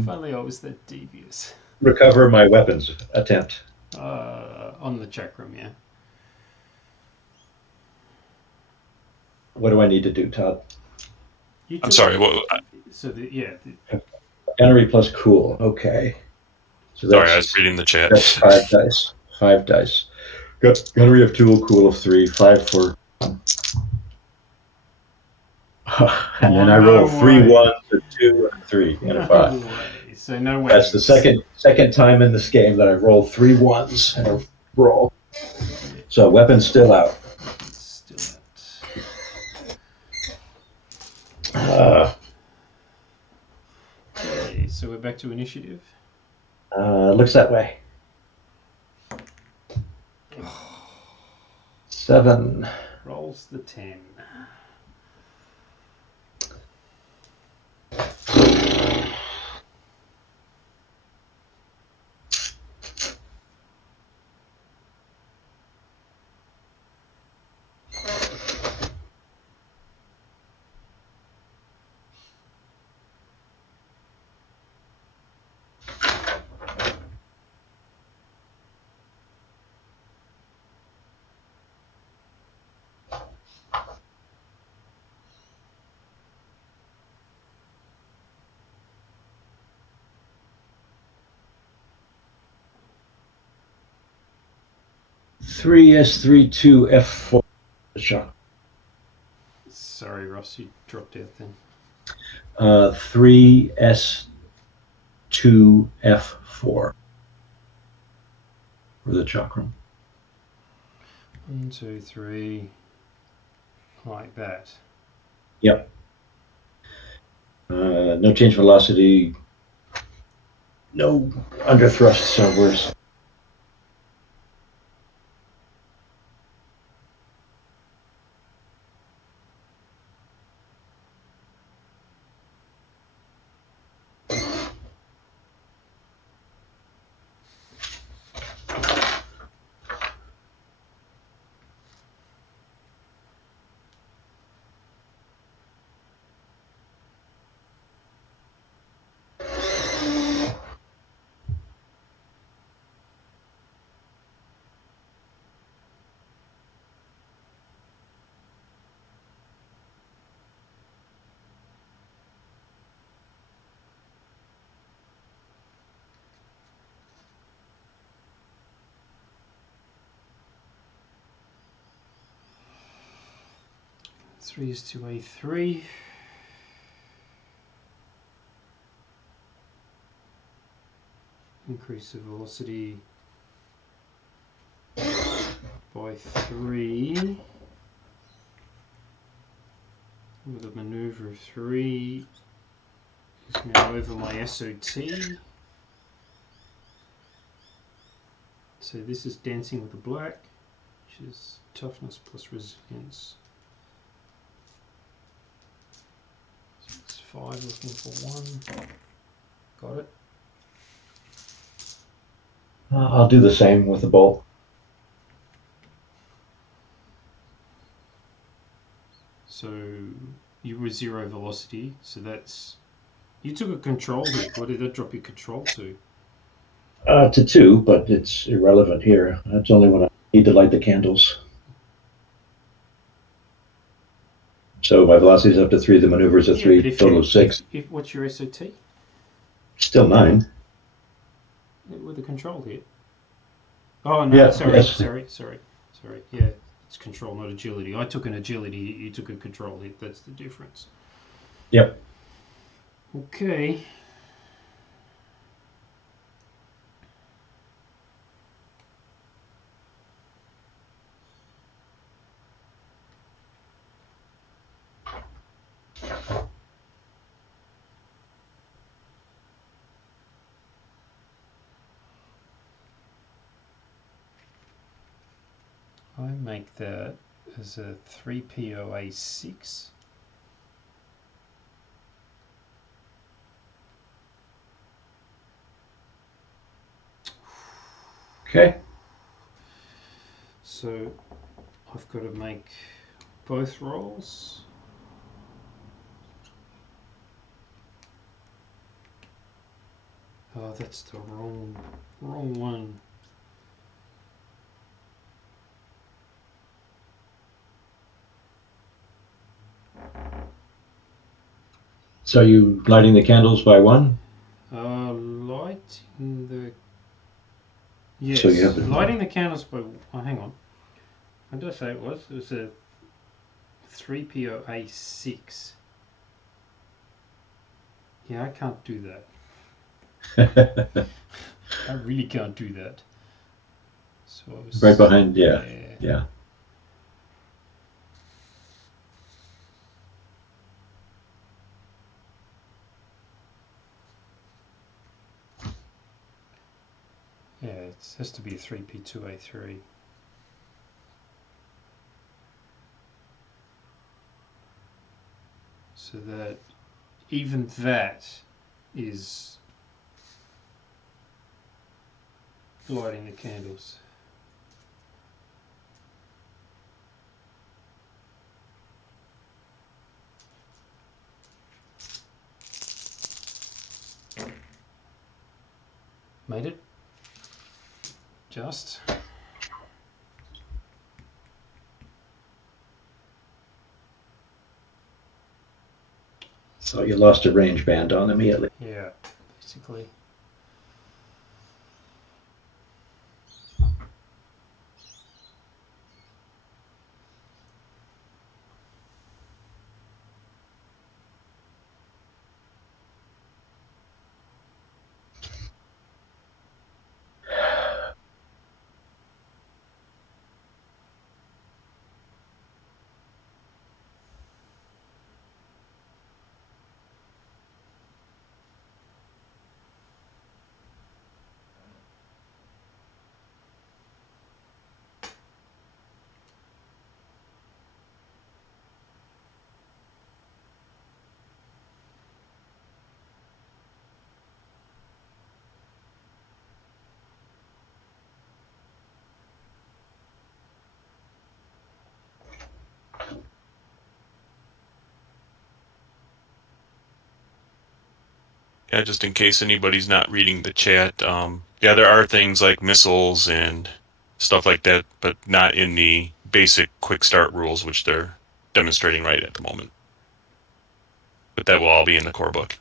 only I was that devious. Recover my weapons attempt. On the chakram, yeah. What do I need to do, Todd? I'm sorry, what? So, Gunnery plus cool. Okay. So Sorry, I was reading the chat. That's 5 dice. 5 dice. Gunnery of 2, cool of 3, 5 for. And then I roll 3 1s, a 2, and a 3, and a 5. So no way. That's the second time in this game that I rolled 3 1s and a roll. So weapon's still out. Still out. Okay, so we're back to initiative. Looks that way. 7. Rolls the 10. Three S32F4. Shot. Sorry, Ross, you dropped out then. 3S2F4 for the chakram. 1, 2, 3. Like that. Yep. No change velocity. No under thrust, so worse. 3 is to A3. Increase the velocity by 3 with a maneuver of 3 is now over my SOT. So this is dancing with the black, which is toughness plus resilience. So it's 5 looking for 1. Got it. I'll do the same with the bolt. So you were 0 velocity, so that's... You took a control hit. What did that drop your control to? To 2, but it's irrelevant here. That's only when I need to light the candles. So my velocity is up to 3, the maneuver is a 3, total of 6. What's your SOT? Still 9. With a control hit. Oh no, Yeah, sorry. Yeah, it's control, not agility. I took an agility, you took a control hit. That's the difference. Yep. Okay. I make that as a 3POA6. Okay. So I've got to make both rolls. Oh, that's the wrong one. So you lighting the candles by 1? Lighting the... Yes, So you have the... lighting the candles by... Oh, hang on. What did I say it was? It was a 3POA6. Yeah, I can't do that. I really can't do that. So I was... Right behind, yeah. Yeah. Yeah, it has to be a 3P2A3. So that even that is lighting the candles. Made it? Just. So you lost a range band on immediately. Yeah, basically. Yeah, just in case anybody's not reading the chat, yeah, there are things like missiles and stuff like that, but not in the basic quick start rules, which they're demonstrating right at the moment. But that will all be in the core book.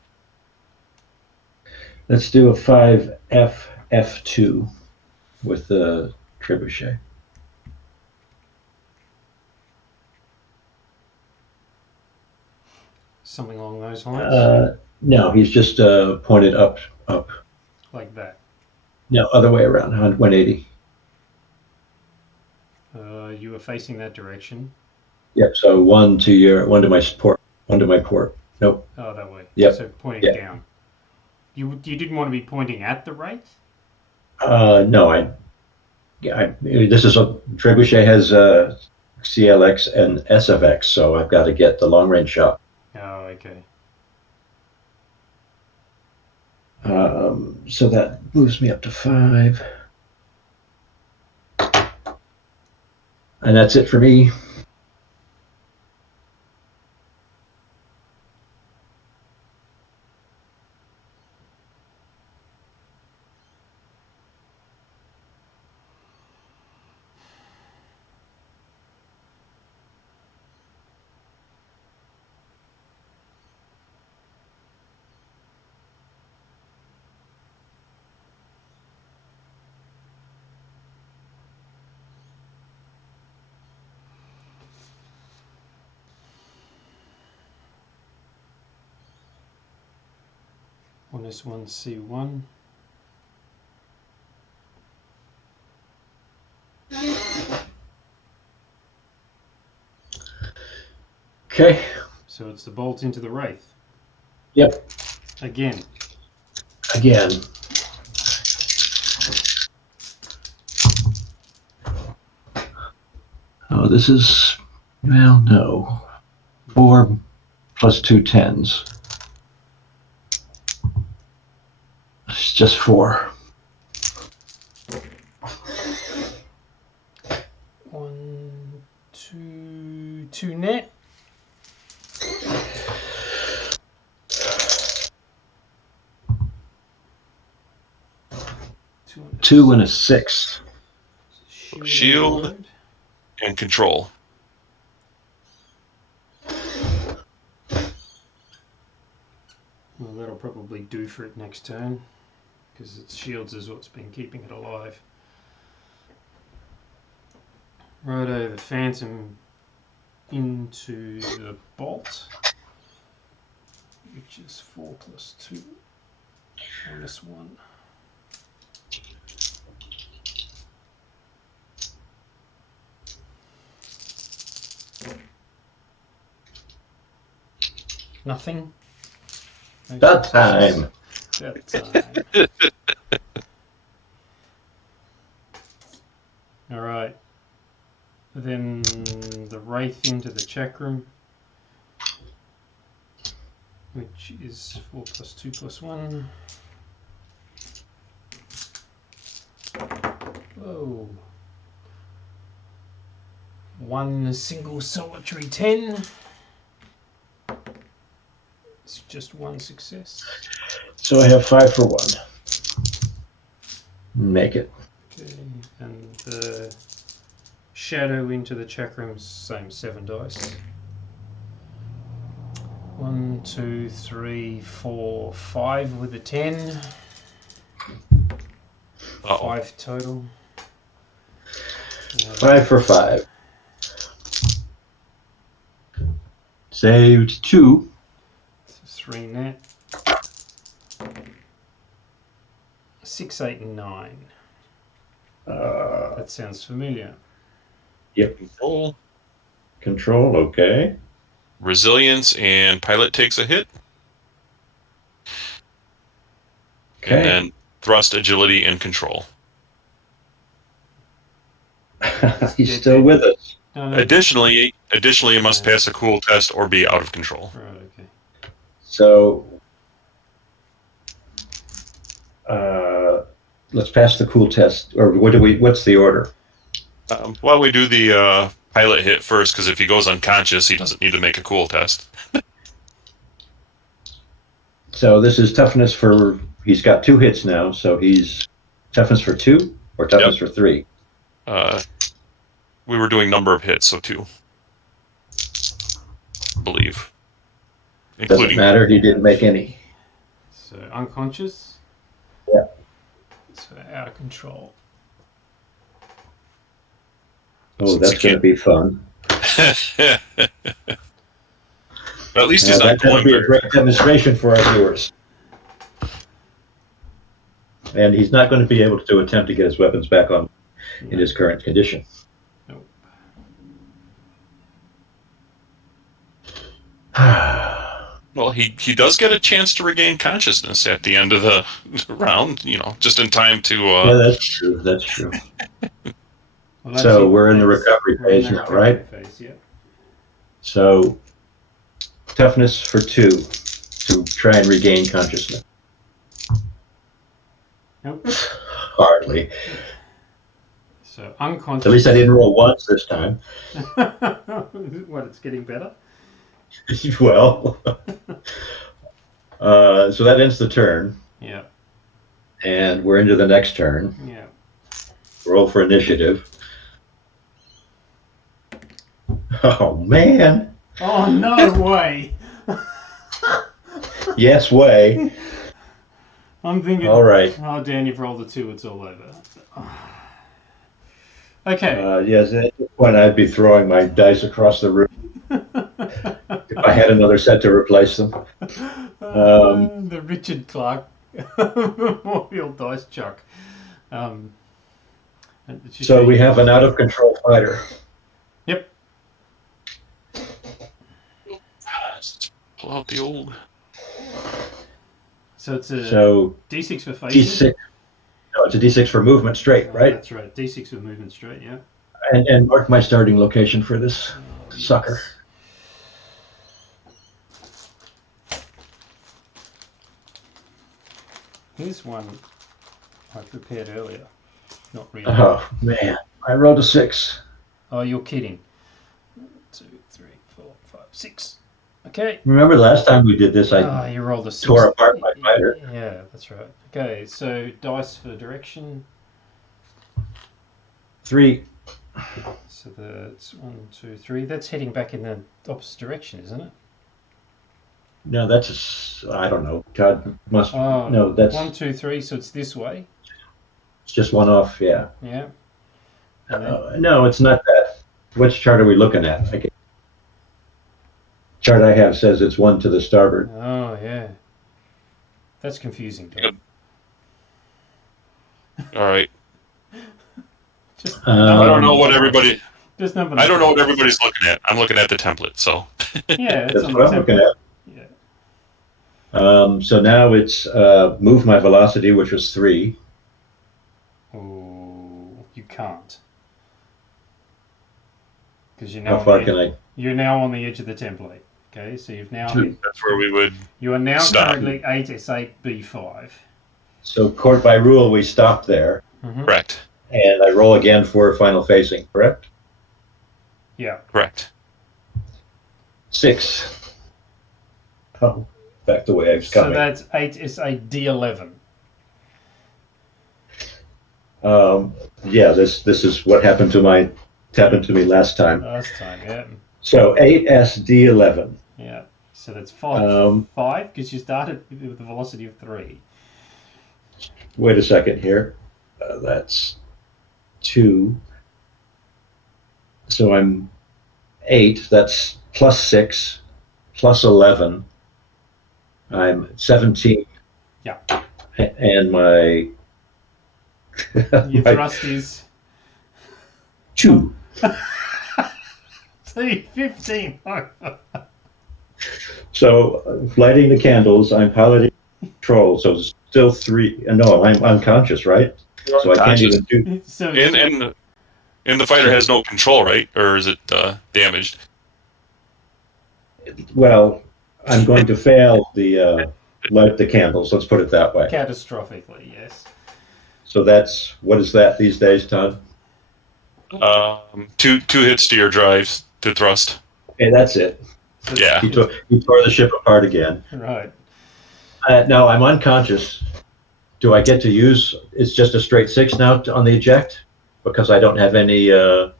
Let's do a 5F F2 with the trebuchet. Something along those lines? No, he's just pointed up. Like that. No, other way around, 180. You were facing that direction. Yep. So one to my port, one to my port. Nope. Oh, that way. Yep. So pointing Yep. down. You didn't want to be pointing at the wraith? No, this is a Trebuchet has CLX and SFX, so I've got to get the long range shot. Oh, okay. So that moves me up to 5. And that's it for me. One S1 C1. Okay. So it's the bolt into the wraith. Yep. Again. Oh, this is, well, no. 4 plus 2 10s. It's just 4. 1, 2, 2 net. Two and a 6. Shield. And control. Well, that'll probably do for it next turn, because its shields is what's been keeping it alive. Righto, the Phantom into the bolt, which is 4 plus 2 minus 1. Nothing. No That successes. time. That time. All right. Then the Wraith into the check room, which is 4 plus 2 plus 1. Whoa. One single solitary 10. It's just one success. So I have 5 for 1. Make it. Okay, and the Shadow into the check room, same 7 dice. 1, 2, 3, 4, 5 with a 10. Uh-oh. 5 total. 5 for 5. Saved 2. 3 net. 6, 8, and 9. That sounds familiar. Yep. Control. Okay. Resilience and pilot takes a hit. Okay. And then thrust, agility, and control. He's still with us. Additionally, it must pass a cool test or be out of control. Right, okay. So let's pass the cool test. Or what's the order? Well, we do the pilot hit first, because if he goes unconscious, he doesn't need to make a cool test. So this is toughness for. He's got 2 hits now, so he's toughness for 2 or toughness for 3. We were doing number of hits, so 2. I believe. Doesn't matter. He didn't make any. So unconscious. Yeah. So out of control. Oh, that's going to be fun. But at least he's not That'll going be a very. great demonstration for our viewers. And he's not going to be able to attempt to get his weapons back on in his current condition. Nope. Well, he does get a chance to regain consciousness at the end of the round, just in time to. Yeah, that's true. That's true. Well, that's So it. we're in the That's- recovery we're in phase the now, recovery right? phase, yeah. So toughness for 2 to try and regain consciousness. Nope. Hardly. So unconscious. At least I didn't roll once this time. What, it's getting better? Well, so that ends the turn, Yeah. and we're into the next turn. Yeah. Roll for initiative. Oh, man. Oh, no way. Yes, way. I'm thinking, All right. oh, Dan, you've rolled a 2, it's all over. Okay. Yes, at this point I'd be throwing my dice across the room if I had another set to replace them. The Richard Clark Memorial Dice Chuck. So we have an out-of-control fighter. Yep. Pull out the old. So it's a So D6 for facing. D6. No, it's a D6 for movement straight, Oh, right? that's right. D6 for movement straight, yeah. And mark my starting location for this sucker. Here's one I prepared earlier. Not really. Oh, man. I rolled a 6. Oh, you're kidding. 1, 2, 3, 4, 5, 6. Okay. Remember last time we did this, I Ah, you rolled a 6. tore apart my fighter. Yeah, that's right. Okay, so dice for direction. 3. So that's 1, 2, 3. That's heading back in the opposite direction, isn't it? No, that's I don't know. Todd must. Oh, No, that's 1, 2, 3. So it's this way. it's just one off, yeah. Yeah. And then, No, it's not that. Which chart are we looking at? Chart I have says it's 1 to the starboard. oh yeah. That's confusing. Todd. All right. Just I don't know what everybody. Just number. I don't know what everybody's looking at. I'm looking at the template, so. Yeah, it's That's on what the I'm looking template. at. Yeah. So now it's move my velocity, which was 3. Oh, you can't. Because you're now How far on can the, I? you're now on the edge of the template. Okay, so you've now That's where we would. you are now Stop. currently 8S8B5. So court by rule, we stop there, Mm-hmm. Correct. and I roll again for final facing. Correct? Yeah. Correct. 6. Oh, back the way I was So coming. that's 8S8D11. Yeah, this is what happened to me last time. Last time, yeah. So 8SD11. Yeah. So that's 5. Um, 5 because you started with a velocity of 3. Wait a second here. That's 2. So I'm 8. That's plus 6, plus 11. I'm 17. Yeah. And my Your my thrust is 2. 15. So lighting the candles, I'm piloting control. So it's still 3. No, I'm unconscious, right? So I can't even do. So And the fighter has no control, right? Or is it damaged? Well, I'm going to fail the light the candles. Let's put it that way. catastrophically, yes. So that's what is that these days, Todd? Two hits to your drives to thrust. Okay, that's it. So Yeah. He tore the ship apart again. Right. Now I'm unconscious. Do I get to use? It's just a straight 6 now on the eject because I don't have any. Sounds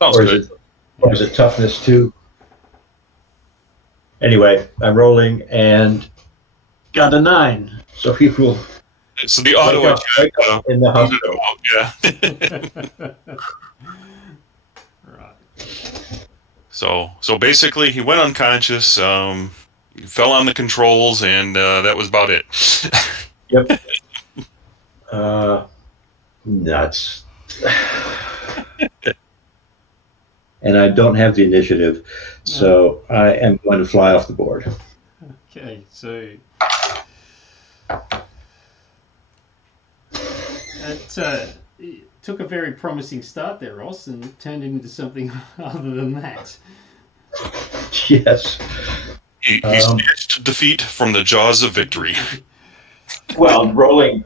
Or good. is it toughness too? Anyway, I'm rolling and got a 9. So he will So the auto wake eject. up in the hospital. Yeah. Right. So basically, he went unconscious. He fell on the controls, and that was about it. Yep. Nuts. And I don't have the initiative, so I am going to fly off the board. Okay, so it took a very promising start there, Ross, and it turned into something other than that. Yes. He snatched defeat from the jaws of victory. Well, rolling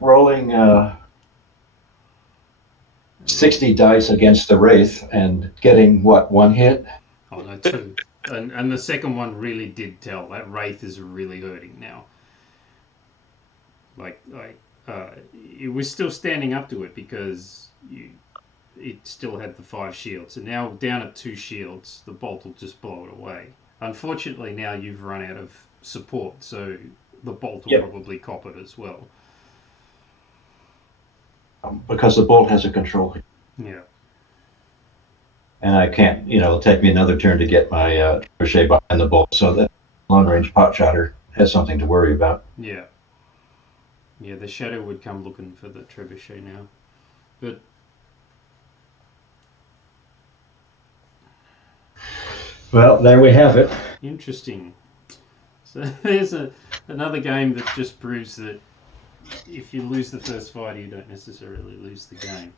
60 dice against the Wraith and getting, what, one hit? Oh, no, two. And the second one really did tell. That Wraith is really hurting now. It was still standing up to it because it still had the 5 shields. And now down at 2 shields, the bolt will just blow it away. Unfortunately, now you've run out of support, so the bolt will probably cop it as well. Because the bolt has a control. Yeah. And I can't, it'll take me another turn to get my trebuchet behind the bolt, so that long-range pot shotter has something to worry about. Yeah. Yeah, the shadow would come looking for the trebuchet now. But well, there we have it. Interesting. So there's another game that just proves that if you lose the first fight, you don't necessarily lose the game.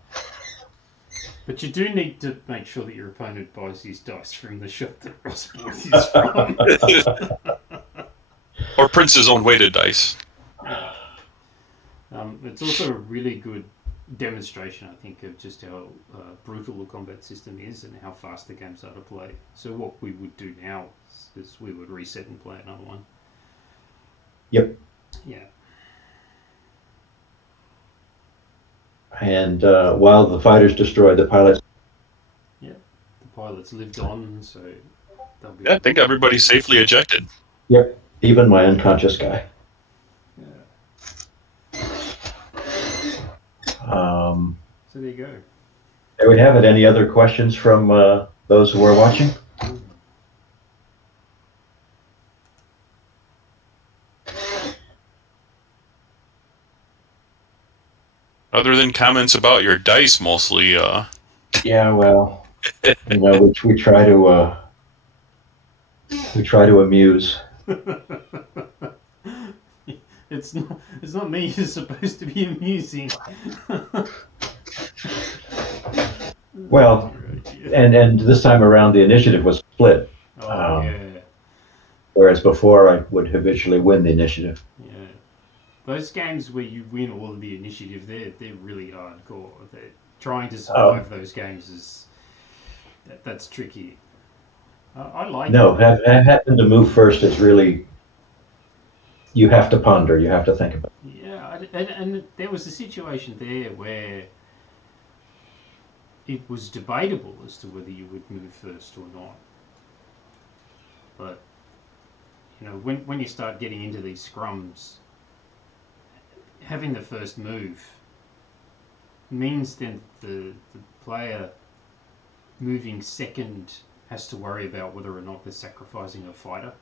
But you do need to make sure that your opponent buys his dice from the shop that Ross bought his from. Or prints his own weighted dice. It's also a really good demonstration, I think, of just how brutal the combat system is and how fast the games are to play. So what we would do now is we would reset and play another one. Yep. Yeah. And while the fighters destroy the pilots. Yeah, the pilots lived on, so they'll be... Yeah, I think everybody's safely ejected. Yep, even my unconscious guy. Yeah. So there you go. There we have it. Any other questions from those who are watching? Other than comments about your dice, mostly. Yeah, well, we try to amuse. It's not me who's supposed to be amusing. Well, and this time around the initiative was split. Yeah. Whereas before I would habitually win the initiative. Yeah. Those games where you win all of the initiative, they're really hardcore. Trying to survive those games that's tricky. I like it. Having to move first is really, you have to ponder, you have to think about it. Yeah, and there was a situation there where it was debatable as to whether you would move first or not. But, when you start getting into these scrums, having the first move means then the player moving second has to worry about whether or not they're sacrificing a fighter.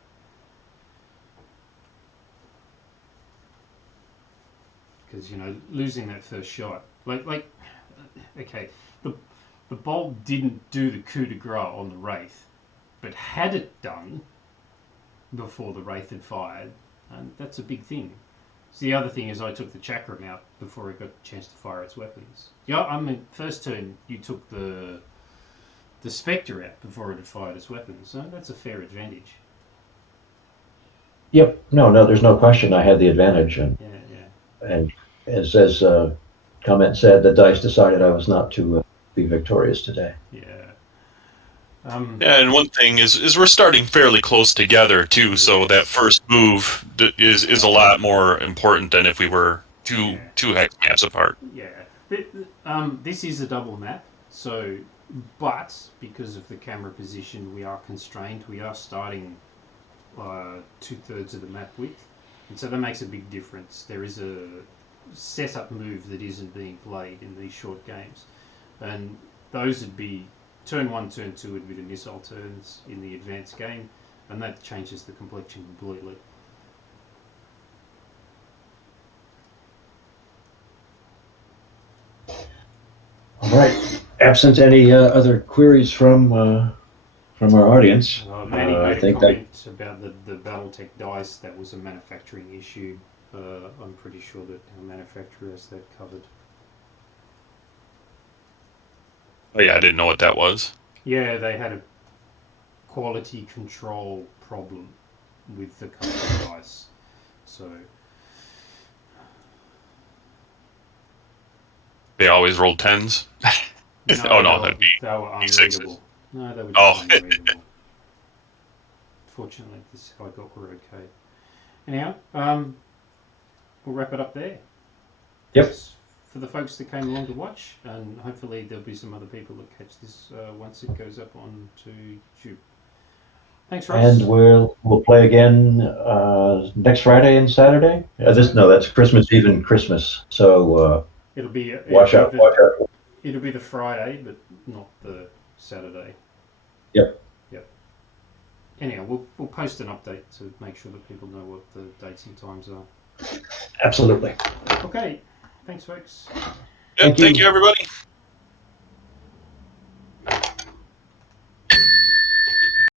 Because, losing that first shot, okay, the bolt didn't do the coup de grace on the Wraith, but had it done before the Wraith had fired, and that's a big thing. So the other thing is I took the chakram out before it got a chance to fire its weapons. Yeah, I mean, first turn you took the Spectre out before it had fired its weapons, so that's a fair advantage. Yep, no, there's no question I had the advantage. And as comment said, the dice decided I was not to be victorious today. Yeah. And one thing is we're starting fairly close together too, so that first move is a lot more important than if we were two hex maps apart. Yeah. This is a double map, so but because of the camera position, we are constrained. We are starting 2/3 of the map width, and so that makes a big difference. There is a setup move that isn't being played in these short games, and those would be turn 1, turn 2 would be the missile turns in the advanced game, and that changes the complexion completely. All right. Absent any other queries from our audience, Manny I made a think that comment about the BattleTech dice. That was a manufacturing issue. I'm pretty sure that our manufacturer has that covered. Oh yeah, I didn't know what that was. Yeah, they had a quality control problem with the custom dice. So They always rolled 10s. Oh no, that'd be they were sixes. unreadable. No, they were Oh. just unreadable. Fortunately, this is how I got were okay. Anyhow, we'll wrap it up there. Yep. Thanks for the folks that came along to watch, and hopefully there'll be some other people that catch this once it goes up onto YouTube. Thanks, Ross. and we'll play again next Friday and Saturday. That's Christmas Eve and Christmas. So It'll be watch out. It'll be the Friday, but not the Saturday. Yep. Anyhow, we'll post an update to make sure that people know what the dates and times are. Absolutely. Okay. Thanks, folks. Yep, thank you everybody.